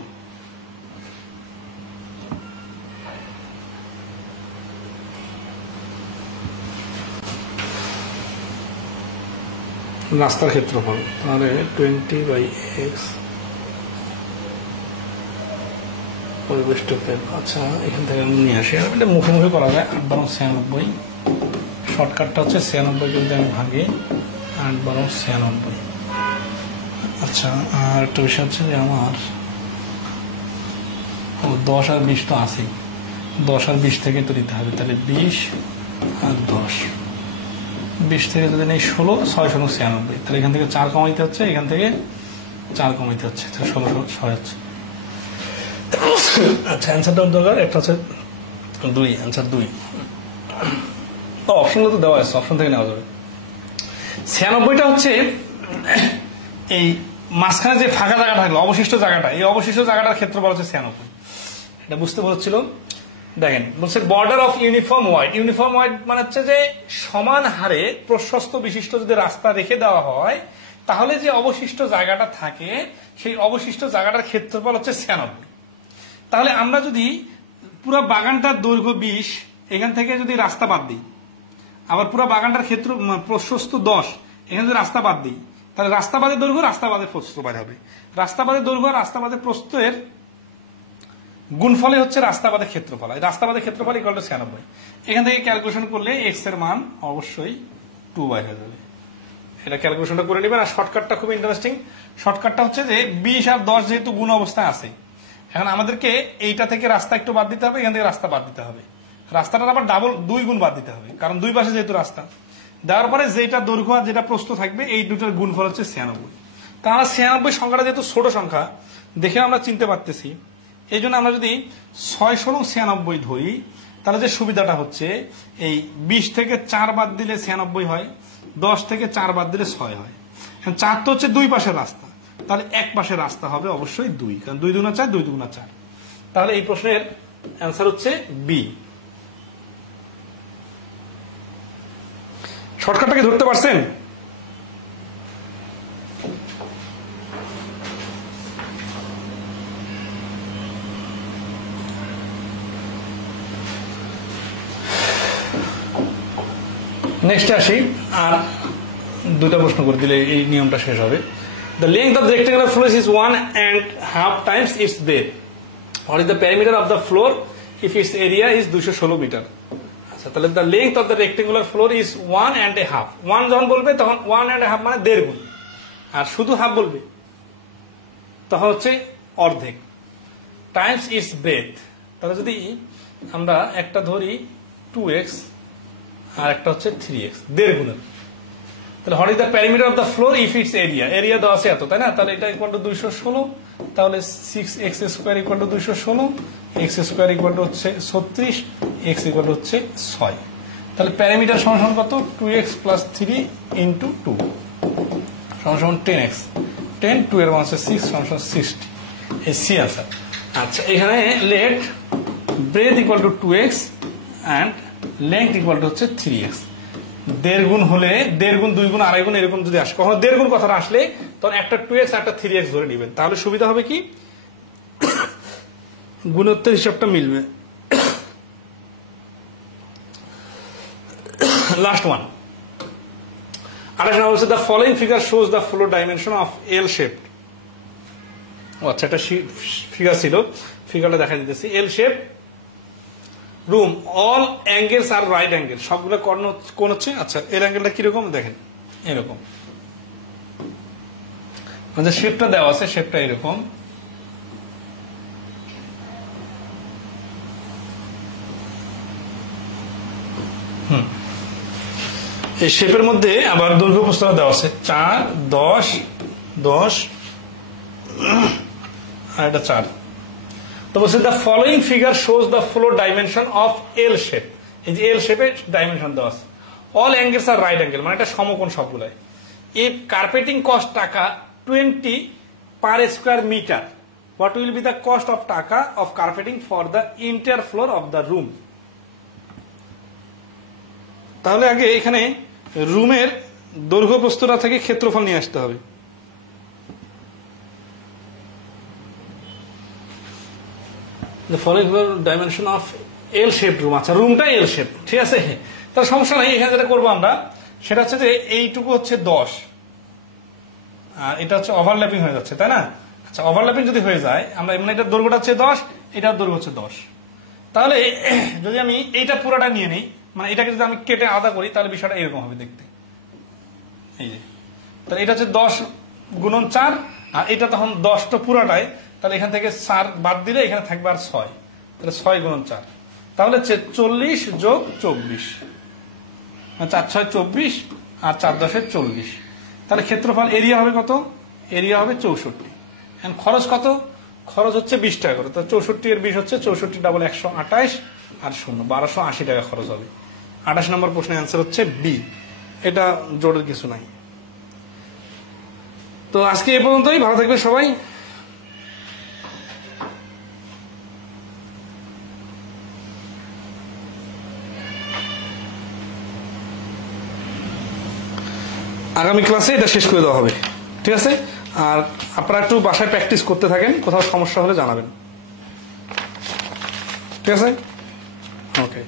রাস্তার ক্ষেত্রফল। তাহলে 20/x আচ্ছা এখান থেকে আমি নিয়ে আসি, এটা মুখোমুখি করা যায়। 8×96, শর্টকাটটা হচ্ছে 96 যদি আমি ভাগে 8×96। আচ্ছা আর একটা বিষয় হচ্ছে যে আমার 10 আর 20 তো আছেই, 10 আর 20 থেকে তো দিতে হবে, তাহলে 20 আর 10, 20 থেকে যদি নেই 16, 6 × 96, তাহলে এখান থেকে 4 কমাইতে হচ্ছে, এখান থেকে 4 কমাইতে হচ্ছে, তাহলে 16 হচ্ছে। আচ্ছা অ্যান্সারটা দরকার, একটা হচ্ছে 2, অ্যান্সার 2। অপশনগুলো তো দেওয়া আছে, অপশন থেকে নেওয়া যাবে। 96টা হচ্ছে এই মাঝখানে যে ফাঁকা জায়গাটা থাকলো, অবশিষ্ট জায়গাটা, এই অবশিষ্ট জায়গাটার ক্ষেত্রফল হচ্ছে 96। এটা বুঝতে বলছিল, দেখেন বলছে border of uniform wide. Uniform wide মানে হচ্ছে যে সমান হারে প্রশস্ত বিশিষ্ট যদি রাস্তা রেখে দেওয়া হয় তাহলে যে অবশিষ্ট জায়গাটা থাকে সেই অবশিষ্ট জায়গাটার ক্ষেত্রফল হচ্ছে 96। তাহলে আমরা যদি পুরো বাগানটার দৈর্ঘ্য 20, এখান থেকে যদি রাস্তা বাদ দিই, আবার পুরো বাগানটার ক্ষেত্র প্রশস্ত 10, এখানে যদি রাস্তা বাদ দিই, তাহলে রাস্তা বাদের দৈর্ঘ্য রাস্তা বাদের প্রস্থ বাইরে হবে। রাস্তা বাদের দৈর্ঘ্য রাস্তা বাদের প্রস্থের গুণফলে হচ্ছে রাস্তা বাদের ক্ষেত্রফল। রাস্তা বাদের ক্ষেত্রফল ইকুয়াল টু 96। এখান থেকে ক্যালকুলেশন করলে এক্স এর মান অবশ্যই 2 বাইরে যাবে। এটা ক্যালকুলেশনটা করে নেবেন। আর শর্টকাটটা খুব ইন্টারেস্টিং, শর্টকাটটা হচ্ছে যে 20 আর 10 যেহেতু গুণ অবস্থায় আছে, এখন আমাদেরকে এইটা থেকে রাস্তা একটু বাদ দিতে হবে, এখান থেকে রাস্তা বাদ দিতে হবে, রাস্তাটার আবার ডাবল 2 গুণ বাদ দিতে হবে, কারণ দুই পাশে যেহেতু রাস্তা দেওয়ার পরে যেটা দৈর্ঘ্য আর যেটা প্রস্থ থাকবে এই দুটোর গুণফল হচ্ছে 96। তাহলে 96 সংখ্যাটা যেহেতু ছোট সংখ্যা দেখে আমরা চিনতে পারতেছি, এই জন্য আমরা যদি 6 × 96 ধরি তাহলে যে সুবিধাটা হচ্ছে এই 20 থেকে 4 বাদ দিলে 96 হয়, 10 থেকে 4 বাদ দিলে 6 হয়। 4 তো হচ্ছে দুই পাশের রাস্তা, তাহলে এক পাশের রাস্তা হবে অবশ্যই 2, কারণ 2 দুগুণা 4, 2 দুগুণা 4। তাহলে এই প্রশ্নের অ্যান্সার হচ্ছে বি। শর্টকাটটাকে ধরতে পারছেন? নেক্সটে আসি, আর দুটা প্রশ্ন করে দিলে এই নিয়মটা শেষ হবে। The length of the rectangular floor is 1.5 times its breadth. What is the perimeter of the floor if its area is 216 metre? আচ্ছা, তাহলে the length of the rectangular floor is 1.5. 1 যখন বলবে তখন 1.5 মানে 1.5 গুণ, আর শুধু হাফ বলবে তখন হচ্ছে অর্ধেক, টাইমস ইটস ব্রেথ। তাহলে যদি আমরা একটা ধরি 2x আর একটা হচ্ছে 3x, 1.5 গুণের, তাহলে what is the parameter of the floor if it's area, area দেওয়া আছে এত, তাই না? তাহলে এটা ইকুয়াল টু 216, তাহলে 6x square equal to 216, x square equal to হচ্ছে 36, x ইকুয়াল টু হচ্ছে 6। তাহলে প্যারামিটার সমান কত? 2x প্লাস 3 ইন্টু 2 সমান 10x, 10, 2 এর মান হচ্ছে 6 সমান 60, এই সি আনসার। আচ্ছা, এখানে let breadth equal to 2x and length equal to হচ্ছে 3x। 1.5 গুণ হলে 1.5 গুণ, 2 গুণ, 2.5 গুণ এরকম যদি আসে, কখনো 1.5 গুণ কথাটা আসলে তখন একটা 2x আর একটা 3x ধরে নেবেন, তাহলে সুবিধা হবে কি গুণোত্তর হিসাবটা মিলবে। লাস্ট ওয়ান, 28 নম্বর হচ্ছে the following figure shows the floor dimension of L shape. আচ্ছা, একটা ফিগার ছিল, ফিগারটা দেখা দিতেছি। L shape room, all angles are right angle, সবগুলো কোণ হচ্ছে। আচ্ছা, এর অ্যাঙ্গেলটা কিরকম দেখেন, এরকম, মানে শেপটা দেওয়া আছে, শেপটা এরকম। এই শেপের মধ্যে আবার দৈর্ঘ্য প্রস্থ দেওয়া আছে 4, 10, 10 আর এটা 4। তো বলছে the following figure shows the floor dimension of L shape. এই যে এল শেপের ডাইমেনশন দেওয়া আছে, all angles are right angle, মানে এটা সমকোণ সবগুলাই। ইফ কার্পেটিং কস্ট টাকা 20 per square metre, what will be the cost of টাকা of carpeting for the entire floor of the room? তাহলে আগে এখানে রুমের দৈর্ঘ্য প্রস্থটা থেকে ক্ষেত্রফল নিয়ে আসতে হবে। The following dimension of L shaped room. আচ্ছা, রুমটা L শেপ, ঠিক আছে? তাহলে সমস্যা নাই, এখানে যেটা করবো আমরা সেটা হচ্ছে যে এইটুকু হচ্ছে 10 আর এটা হচ্ছে ওভারল্যাপিং হয়ে যাচ্ছে, তাই না? আচ্ছা, ওভারল্যাপিং যদি হয়ে যায়, আমরা এমনি এটার দৈর্ঘ্যটা হচ্ছে 10, এটার দৈর্ঘ্য হচ্ছে 10, তাহলে যদি আমি এইটা পুরোটা নিয়ে নিই, মানে এটাকে যদি আমি কেটে আলাদা করি, তাহলে বিষয়টা এরকম হবে দেখতে। এই যে, তাহলে এটা হচ্ছে 10 গুণন 4, আর এটা তখন 10টা পুরাটাই, তাহলে এখান থেকে 4 বাদ দিলে এখানে থাকবে আর 6, তাহলে 6 গুণন 4, তাহলে হচ্ছে 40 যোগ 24, 4 6 24 আর 4 10 40। তাহলে ক্ষেত্রফল এরিয়া হবে কত? এরিয়া হবে 64। এখন খরচ কত? খরচ হচ্ছে 20 টাকা করে, তো 64 এর 20 হচ্ছে 64 ডাবল 128 আর 0 1280 টাকা খরচ হবে। 28 নম্বর প্রশ্নের অ্যান্সার হচ্ছে বি, এটা জোরের কিছু নাই। তো আজকে এ পর্যন্তই, ভালো থাকবে সবাই। আগামী ক্লাসে এটা শেষ করে দেওয়া হবে, ঠিক আছে? আর আপনারা একটু বাসায় প্র্যাকটিস করতে থাকেন, কোথাও সমস্যা হলে জানাবেন, ঠিক আছে? ওকে,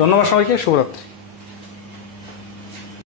ধন্যবাদ সবাইকে, শুভরাত্রি।